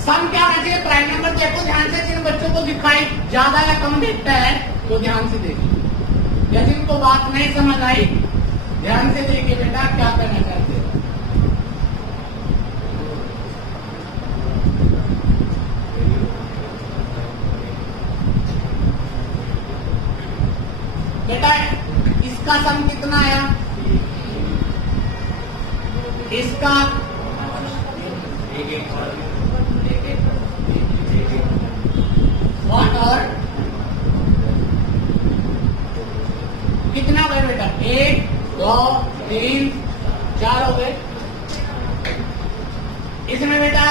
सम क्या होना चाहिए? Prime number. देखो ध्यान से, जिन बच्चों को दिखाई ज्यादा या कम दिखता है तो ध्यान से देखिए, या जिनको बात नहीं समझ आई ध्यान से देखिए बेटा क्या करना चाहते हैं। बेटा इसका सम कितना आया? इसका और कितना हो गए बेटा? 1 2 3 4 हो गए। इसमें बेटा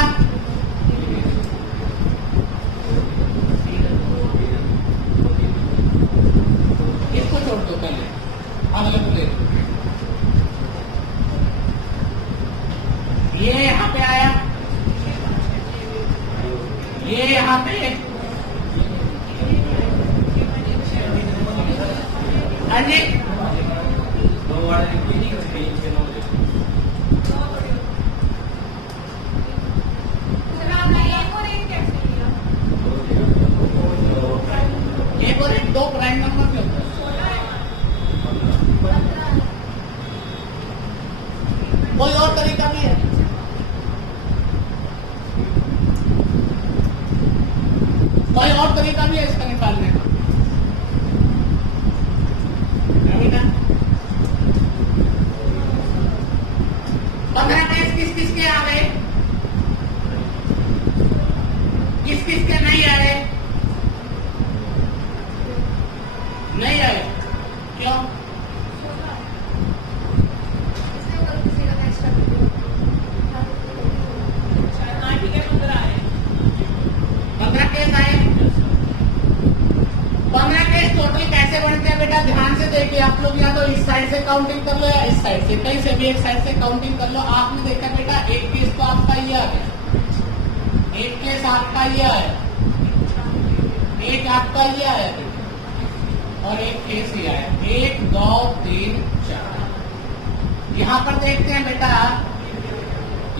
इसको छोड़ दो पहले, अगले को ले लो। ये यहाँ पे आया, ये यहाँ पे, अरे एक और एक 2 प्राइम नंबर पे होता है। कोई और तरीका भी है? कोई और तरीका भी है इसका निकालने का? बेटा 15 केस किस किस के आ गए, किस किस के नहीं आए? नहीं आए, क्यों? ठीक है, 15 केस आए। 15 केस टोटल कैसे बनते हैं बेटा? ध्यान से देखिए आप लोग, या तो इस साइड से काउंटिंग कर लो या इस साइड से, कहीं से भी एक साइड से काउंटिंग कर लो। आपने देखा बेटा एक केस तो आपका ये आ गया, एक केस आपका ये आया, एक आपका ये आया बेटा, और एक केस ये आया। 1 2 3 4। यहां पर देखते हैं बेटा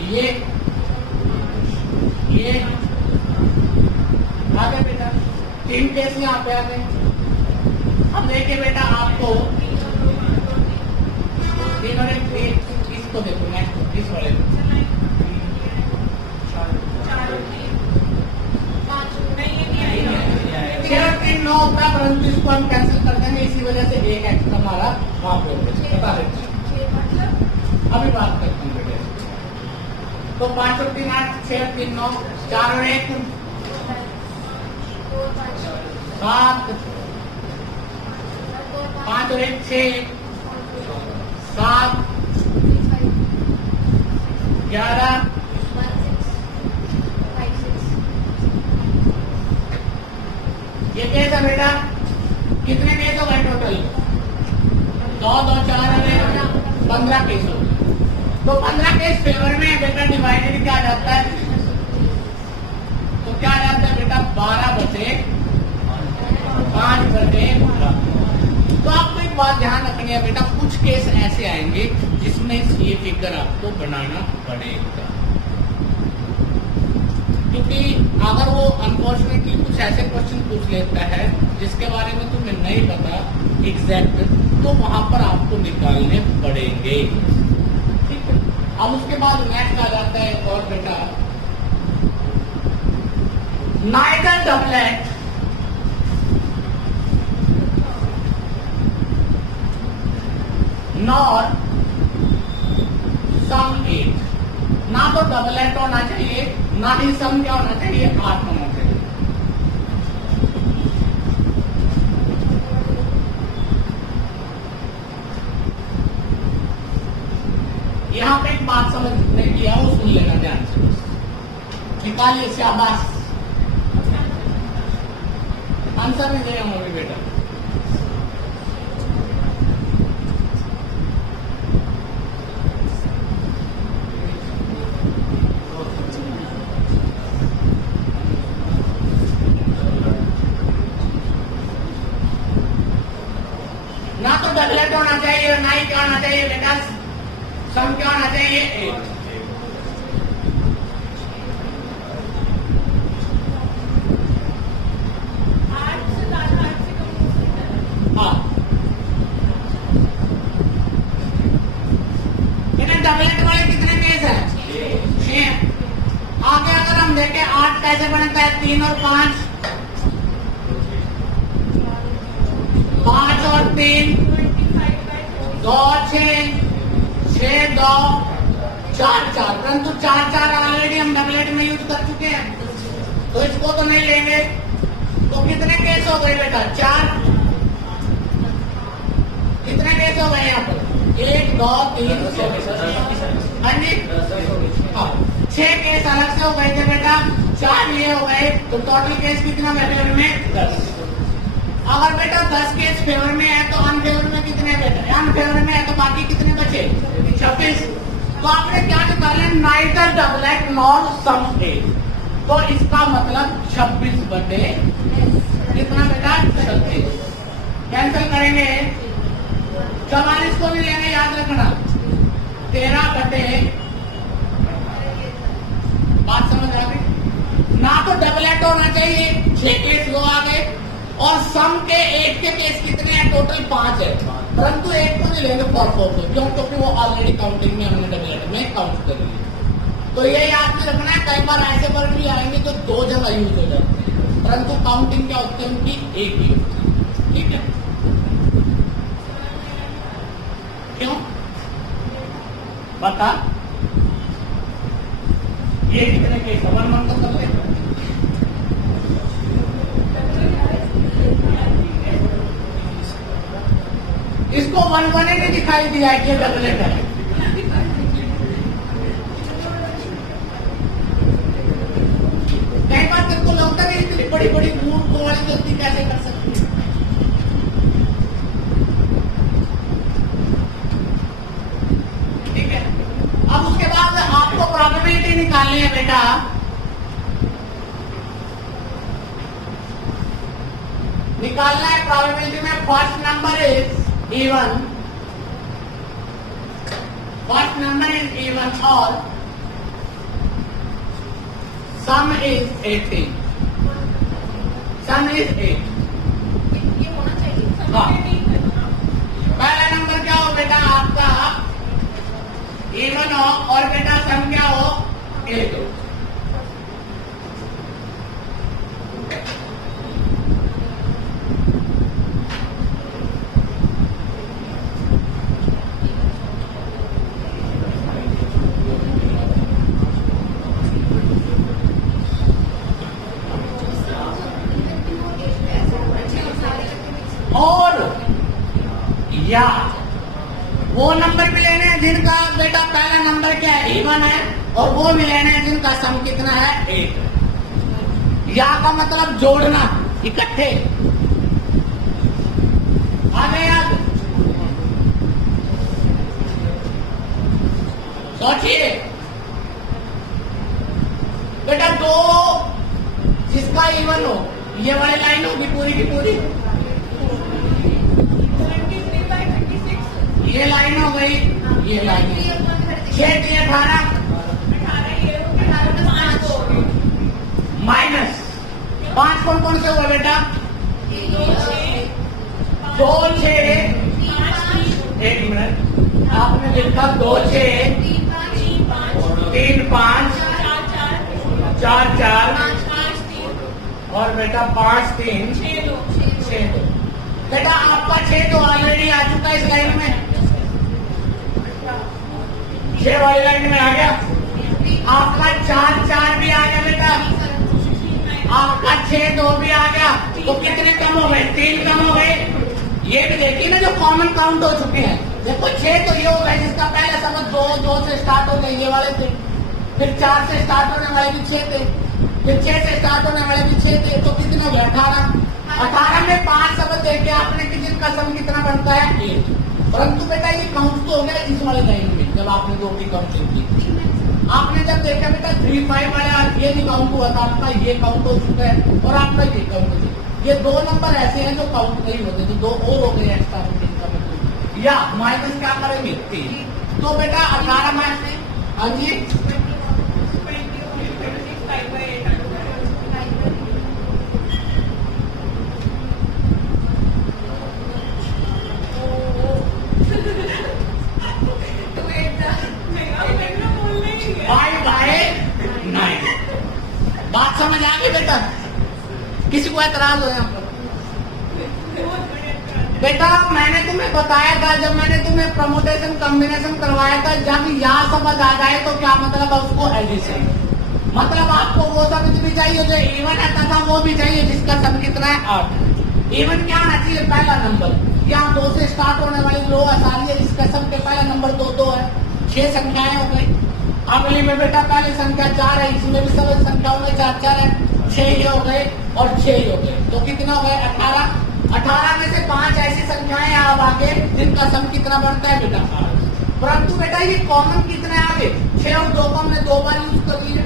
ये आ गए बेटा, 3 केस यहाँ पे आ गए। अब देखिए बेटा आपको 3 और 1, इसको देखो, नेक्स्ट इस वाले को 6 और 3 9 होता है, परंतु इसको हम कैंसिल कर देंगे, इसी वजह से एक एक्स्ट्रा हमारा वहां पे बता देते हैं। अभी बात करते हैं बेटे। तो 5 और 3 8, 6 और 3 9, 4 और 1 7, 5 और 1 6, 7 11, ये केस है बेटा। कितने केस हो गए टोटल? 2 2 4 15 केस हो गए। तो 15 केस फेवर में बेटा डिवाइडेड क्या जाता है? तो क्या जाता है बेटा? 12 बचे 5 बचे। तो आपको एक बात ध्यान रखनी है बेटा, कुछ केस ऐसे आएंगे जिसमें ये फिगर आपको बनाना पड़ेगा, क्योंकि अगर वो अनफॉर्चुनेटली कुछ ऐसे क्वेश्चन पूछ लेता है जिसके बारे में तुम्हें नहीं पता एग्जैक्ट, तो वहां पर आपको निकालने पड़ेंगे। ठीक है, अब उसके बाद नेक्स्ट आ जाता है और बेटा नाइदर डबलेट नॉर सम 8। ना तो डबलेट होना चाहिए, ना ही सम क्या होना चाहिए, 8 होना चाहिए। यहां पे एक बात समझने की है, वो सुन लेना ध्यान से, निकालिए शाबाश। आंसर नहीं देगा मम्मी बेटा। ना तो डबलेट होना चाहिए, ना ही क्या होना चाहिए बेटा, सम क्या होना चाहिए, 8। हाँ, डबलेट वाले कितने केस है? 6। आगे अगर हम देखें 8 कैसे बनता है? 3 और 5, 5 और 3 2 6 6 2 4 4, परंतु 4 4 ऑलरेडी हम डबलेट में यूज कर चुके हैं, तो इसको तो नहीं लेंगे। तो कितने केस हो गए बेटा? 4। कितने केस हो गए यहाँ पर? 1 2 3 हाँ जी, 6 केस अलग से हो गए थे बेटा, 4 ये हो गए, तो टोटल केस कितना फेवर में? 10। अगर बेटा 10 केस फेवर में है तो अनफेवर में कितने बेटा? अनफेवर में है तो बाकी कितने बचे? 26। तो आपने क्या निकाले? नाइदर डबलेट नॉर सम ए, तो इसका मतलब 26 बटे कितना बेटा? 36। कैंसिल करेंगे, 44 को भी लेंगे, याद रखना 13 बटे, बात समझ आ गई ना? तो डबलेट होना चाहिए, 6 केस वो आ गए, और सम के 1 के केस कितने हैं? टोटल 5 है, परंतु 1 को नहीं लेंगे फॉर 4 को, क्यों? क्योंकि वो ऑलरेडी काउंटिंग में हमने डबलेट में काउंट कर लिया। तो ये याद में रखना है, कई बार ऐसे वर्ड भी आएंगे जो 2 जगह यूज हो जाते हैं, परंतु काउंटिंग क्या होती है उनकी? एक ही होती है, ठीक है? क्यों बता? ये कितने केस? 1 1 तो कर ले। इसको 1 1 ने दिखाई दिया है कि डबलेट है। कई बार तेरे को लगता है इतनी बड़ी बड़ी मूड को वाली गलती कैसे कर सकती है? ठीक है, अब उसके बाद आपको प्रोबेबिलिटी निकालनी है बेटा। निकालना है प्रोबेबिलिटी में, first number is even, first number is even और सम इज 18, सम इज 8। ये होना चाहिए। हाँ, पहला नंबर क्या हो बेटा आपका? इवन हो, और बेटा सम क्या हो? 8 हो। और या वो नंबर भी लेने हैं जिनका बेटा पहला नंबर क्या है? इवन है, और वो भी लेने हैं जिनका सम कितना है? 8। या का मतलब जोड़ना, इकट्ठे। आगे याद सोचिए बेटा, 2 जिसका इवन हो, ये वाली लाइन होगी पूरी की पूरी, ये लाइन हो गई, ये लाइन 6 3 18 माइनस 5 कौन कौन से हुआ बेटा? 2 6, 1 मिनट, आपने लिखा 2 6 3 5 4 4 और बेटा 5 3 6 2। बेटा आपका 6 तो ऑलरेडी आ चुका है इस लाइन में, 6 वाली लाइन में आ गया। आपका 4 4 भी आ गया बेटा, आपका 6 2 भी आ गया, तो कितने कम हो गए? 3 कम हो गए। ये भी देखिए ना जो कॉमन काउंट हो चुके हैं, देखो 6 तो ये हो गए जिसका पहले समझ 2 से स्टार्ट हो गए, ये वाले थे, फिर 4 से स्टार्ट होने वाले भी 6 थे, फिर 6 से स्टार्ट होने वाले भी 6 थे, तो कितने हो गए? 18। 18 में 5 शब्द देखे आपने कि जिनका सम कितना बनता है? 8। परंतु बेटा ये काउंट तो हो गया इस वाले लाइन में, जब आपने 2 की काउंटिंग की, आपने जब देखा बेटा 3 5 वाला ये नहीं काउंट हुआ था, आपका ये काउंट हो चुका है और आपका ये काउंट हो चुका है। ये 2 नंबर ऐसे हैं जो काउंट नहीं होते, तो 2 और हो गए एक्स्ट्रा, या माइनस क्या करेंगे? 3। तो बेटा 18 में, हाँ जी, बात समझ आ गई बेटा? किसी को एतराज हो यहाँ पर? बेटा मैंने तुम्हें बताया था, जब मैंने तुम्हें प्रमोटेशन कॉम्बिनेशन करवाया था, जब यहाँ समझ आ जाए तो क्या मतलब है उसको एडिशन, मतलब आपको वो समझ भी चाहिए जो इवन आता था वो भी चाहिए जिसका सम कितना है 8। इवन क्या आना चाहिए पहला नंबर, यहाँ 2 से स्टार्ट होने वाली लो आसानी है, इसका सम के पहला नंबर 2 है, 6 संख्याएं हो गई। अगली में बेटा पहली संख्या 4 है, इसमें भी सब संख्याओं में 4 है, 6 ये हो गए और 6 हो गए, तो कितना हो गए 18। 18 में से 5 ऐसी संख्याएं अब आगे जिनका सम कितना बढ़ता है बेटा 8। परंतु बेटा ये कॉमन कितने हैं आगे, 6 और 2 को हमने 2 बार यूज कर लिए,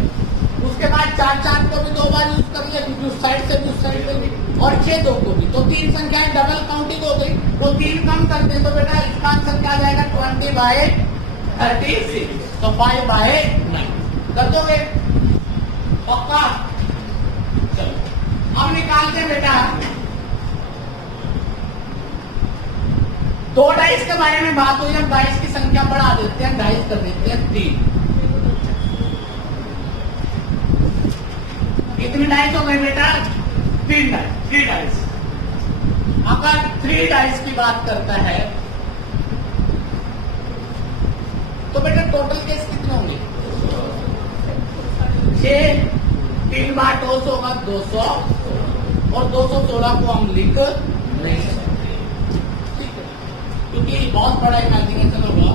उसके बाद 4 को भी 2 बार यूज कर लिया क्योंकि उस साइड से भी उस साइड से भी, और 6 2 को भी, तो 3 संख्याएं डबल काउंटिंग हो गई, तो 3 कम करते हैं तो बेटा इसका आंसर क्या आ जाएगा 20/36, तो 5/9 कर दोगे पक्का। चलो अब निकालते हैं बेटा 2 डाइस के बारे में बात हुई, हम डाइस की संख्या बढ़ा देते हैं, डाइस कर देते हैं 3। कितनी डाइस हो गई बेटा 3 डाइस। अगर 3 डाइस की बात करता है तो बेटा टोटल केस कितने होंगे 6, 3 बार 200 होगा 200, और 216 को हम लिख नहीं सकते, ठीक है, क्योंकि बहुत बड़ा इमेजिनेशन होगा।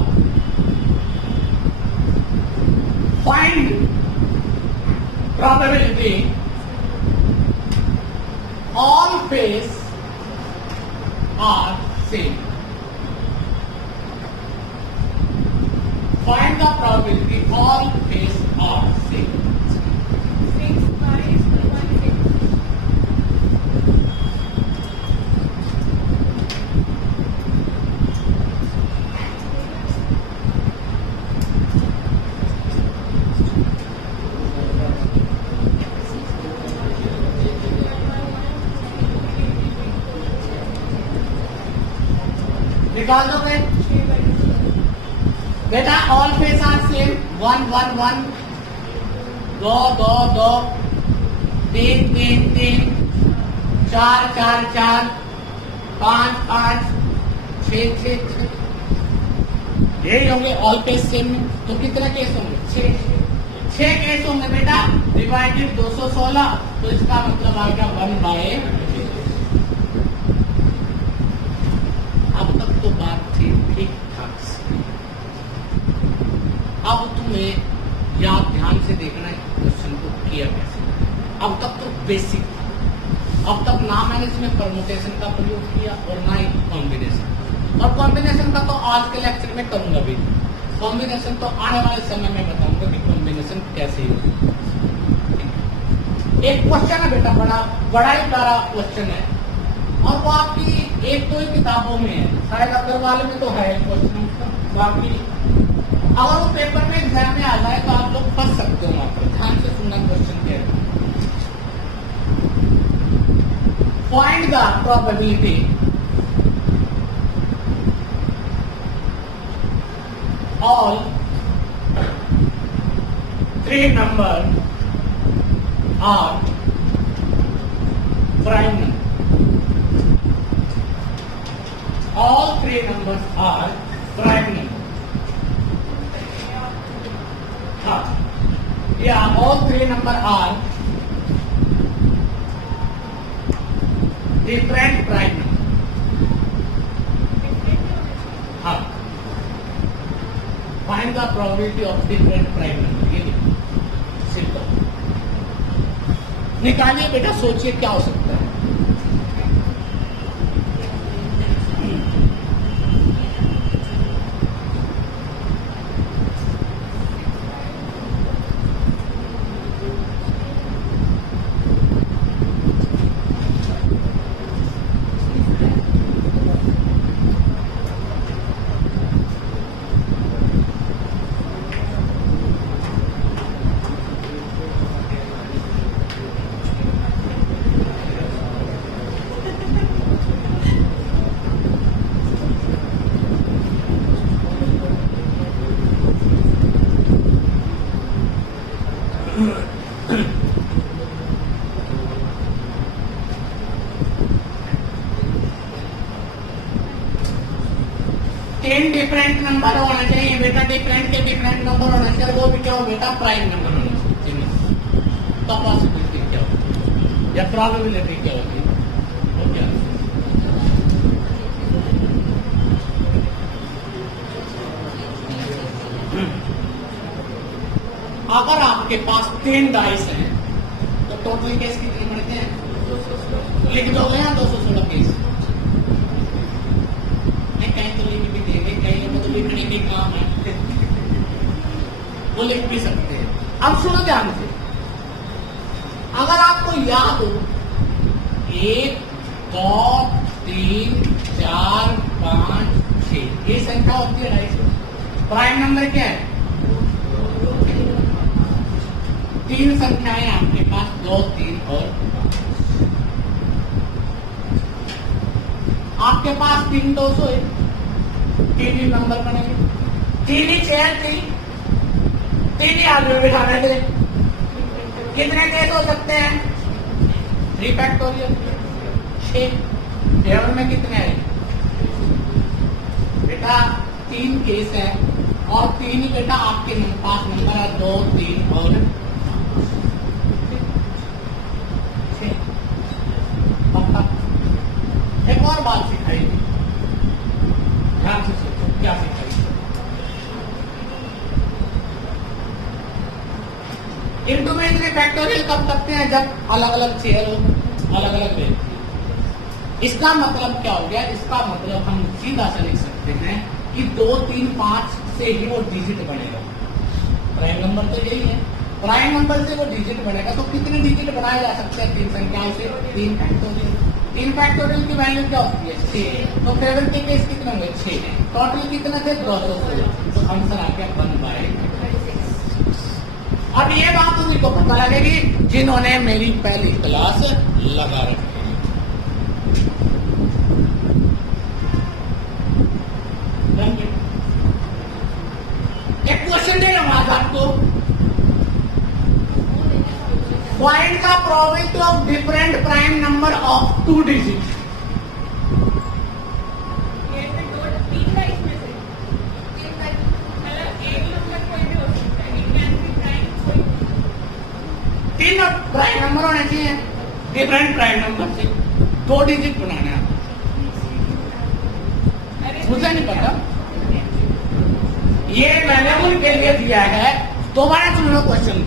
Find probability all face are same. Find the probability all face are same. 6/1. निकाल दोगे बेटा ऑल फेस आर सेम, 1 1 1, 2 2 2, 3 3 3, 4 4 4, 5 5, 6 6 6, यही होंगे ऑल फेस सेम में। तो कितने केस होंगे 6 केस होंगे बेटा, डिवाइडेड 216, तो इसका मतलब आएगा 1/। अब तक तो बात थी ठीक ठाक से, अब तुम्हें याद ध्यान से देखना है क्वेश्चन को किया कैसे। अब तक तो बेसिक था, अब तक ना मैंने इसमें परमुटेशन का प्रयोग किया और ना ही कॉम्बिनेशन, और कॉम्बिनेशन का तो आज के लेक्चर में करूंगा भी, कॉम्बिनेशन तो आने वाले समय में बताऊंगा कि कॉम्बिनेशन कैसे होगा। एक क्वेश्चन है बेटा, बड़ा ही प्यारा क्वेश्चन है, और वो आपकी 1-2 ही किताबों में है, शायद अग्रवाल में तो है क्वेश्चन, बाकी अगर वो पेपर में एग्जाम में आ जाए तो आप लोग फंस सकते हो वहां पर। ध्यान से सुनना क्वेश्चन क्या है। Find the probability all 3 number are prime number. All 3 numbers are prime number. Yeah, all 3 numbers are different prime number. Find the probability of different prime number. ये सिंपल निकालिए बेटा, सोचिए क्या हो सकता है। तीन डिफरेंट नंबर होना चाहिए बेटा, डिफरेंट के डिफरेंट नंबर होना चाहिए, वो भी क्या हो बेटा, प्राइम नंबर होना चाहिए। तो पॉसिबिलिटी क्या होगी या प्रोबेबिलिटी क्या होगी, वो क्या है? अगर आपके पास 3 डाइस हैं तो टोटल केस कितने बनते हैं? लिख दोगे या 216 केस? नहीं, कहीं तो लिख भी देंगे, कहीं तो लिखने के काम है, वो लिख भी सकते हैं। अब सुनो ध्यान से, अगर आपको याद हो 1 2 3 4 5 6 ये संख्या होती है डाइस में। प्राइम नंबर क्या है? 3 संख्याएं आपके पास, 2 3 और 5। आपके पास 3 200 है, 3 ही नंबर बनेंगे, 3 ही चेयर थी, 3 ही आदमी बिठाने थे। कितने केस हो सकते हैं? 3 फैक्टोरियल 6। टेबल में कितने हैं बेटा? 3 केस है और 3 ही बेटा आपके पास नंबर है, 2 3 और 6। पक्का? एक और बात सिखाई, ध्यान से सोचो क्या सिखाई। इंटू में इतने फैक्टोरियल कब करते हैं? जब अलग अलग चेयर हो, अलग अलग व्यक्ति। इसका मतलब क्या हो गया? इसका मतलब हम सीधा सा लिख सकते हैं कि 2 3 5 से ही वो डिजिट बनेगा। प्राइम नंबर तो यही है, प्राइम नंबर से वो डिजिट बनेगा। तो कितने डिजिट बनाए जा सकते हैं 3 संख्याओं से? 3 फैक्टोरियल। 3 फैक्टोरियल की वैल्यू क्या होती है? 6। तो फेवर के केस कितने होंगे? 6। टोटल कितने थे? 216। तो आंसर आ गया 1/36। अब ये बात उन्हीं को पता लगेगी जिन्होंने मेरी पहली क्लास लगा रखी है। एक क्वेश्चन दे रहा हूं आपको, find the probability of different prime number of 2 digit. तीन प्राइम नंबर होने चाहिए, डिफरेंट प्राइम नंबर से 2 डिजिट बनाना है। मुझे नहीं पता, ये मैंने उनके लिए दिया है। दोबारा सुनो क्वेश्चन,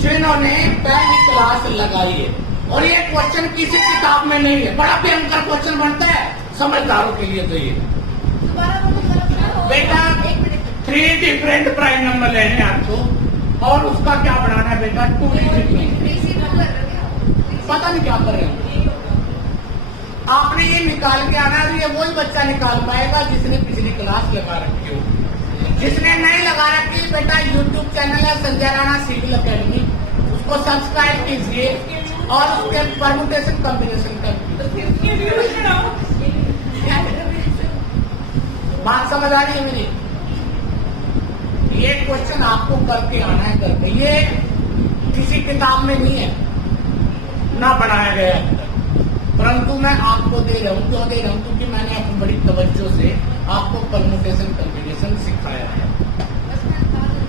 जिन्होंने पहली क्लास लगाई है, और ये क्वेश्चन किसी किताब में नहीं है, बड़ा भयंकर क्वेश्चन बनता है समझदारों के लिए। तो ये बेटा 3 डिफरेंट प्राइम नंबर लेने हैं आपको, और उसका क्या बनाना है बेटा? 2 डिजिट में। पता नहीं क्या कर रहे हो आपने, ये निकाल के आना है। ये वही बच्चा निकाल पाएगा जिसने पिछली क्लास लगा रखी हो। जिसने नहीं लगा रखी बेटा, यूट्यूब चैनल है संजय राणा सिविल अकेडमी, उसको सब्सक्राइब कीजिए और उसके परमुटेशन कॉम्बिनेशन कर। बात समझ आ रही है मेरी? ये क्वेश्चन आपको करके आना है, करके। ये किसी किताब में नहीं है, ना बनाया गया है, परंतु मैं आपको दे रहा हूं। क्यों दे रहा हूं? क्योंकि मैंने अपनी बड़ी तवज्जो से आपको परमुटेशन कॉम्बिनेशन सिखाया है।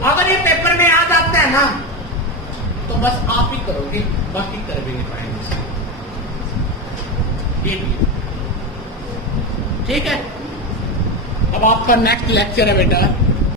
अगर ये पेपर में आ जाता है ना, तो बस आप ही करोगे, बाकी कर भी नहीं पाएंगे। ठीक है? अब आपका नेक्स्ट लेक्चर है बेटा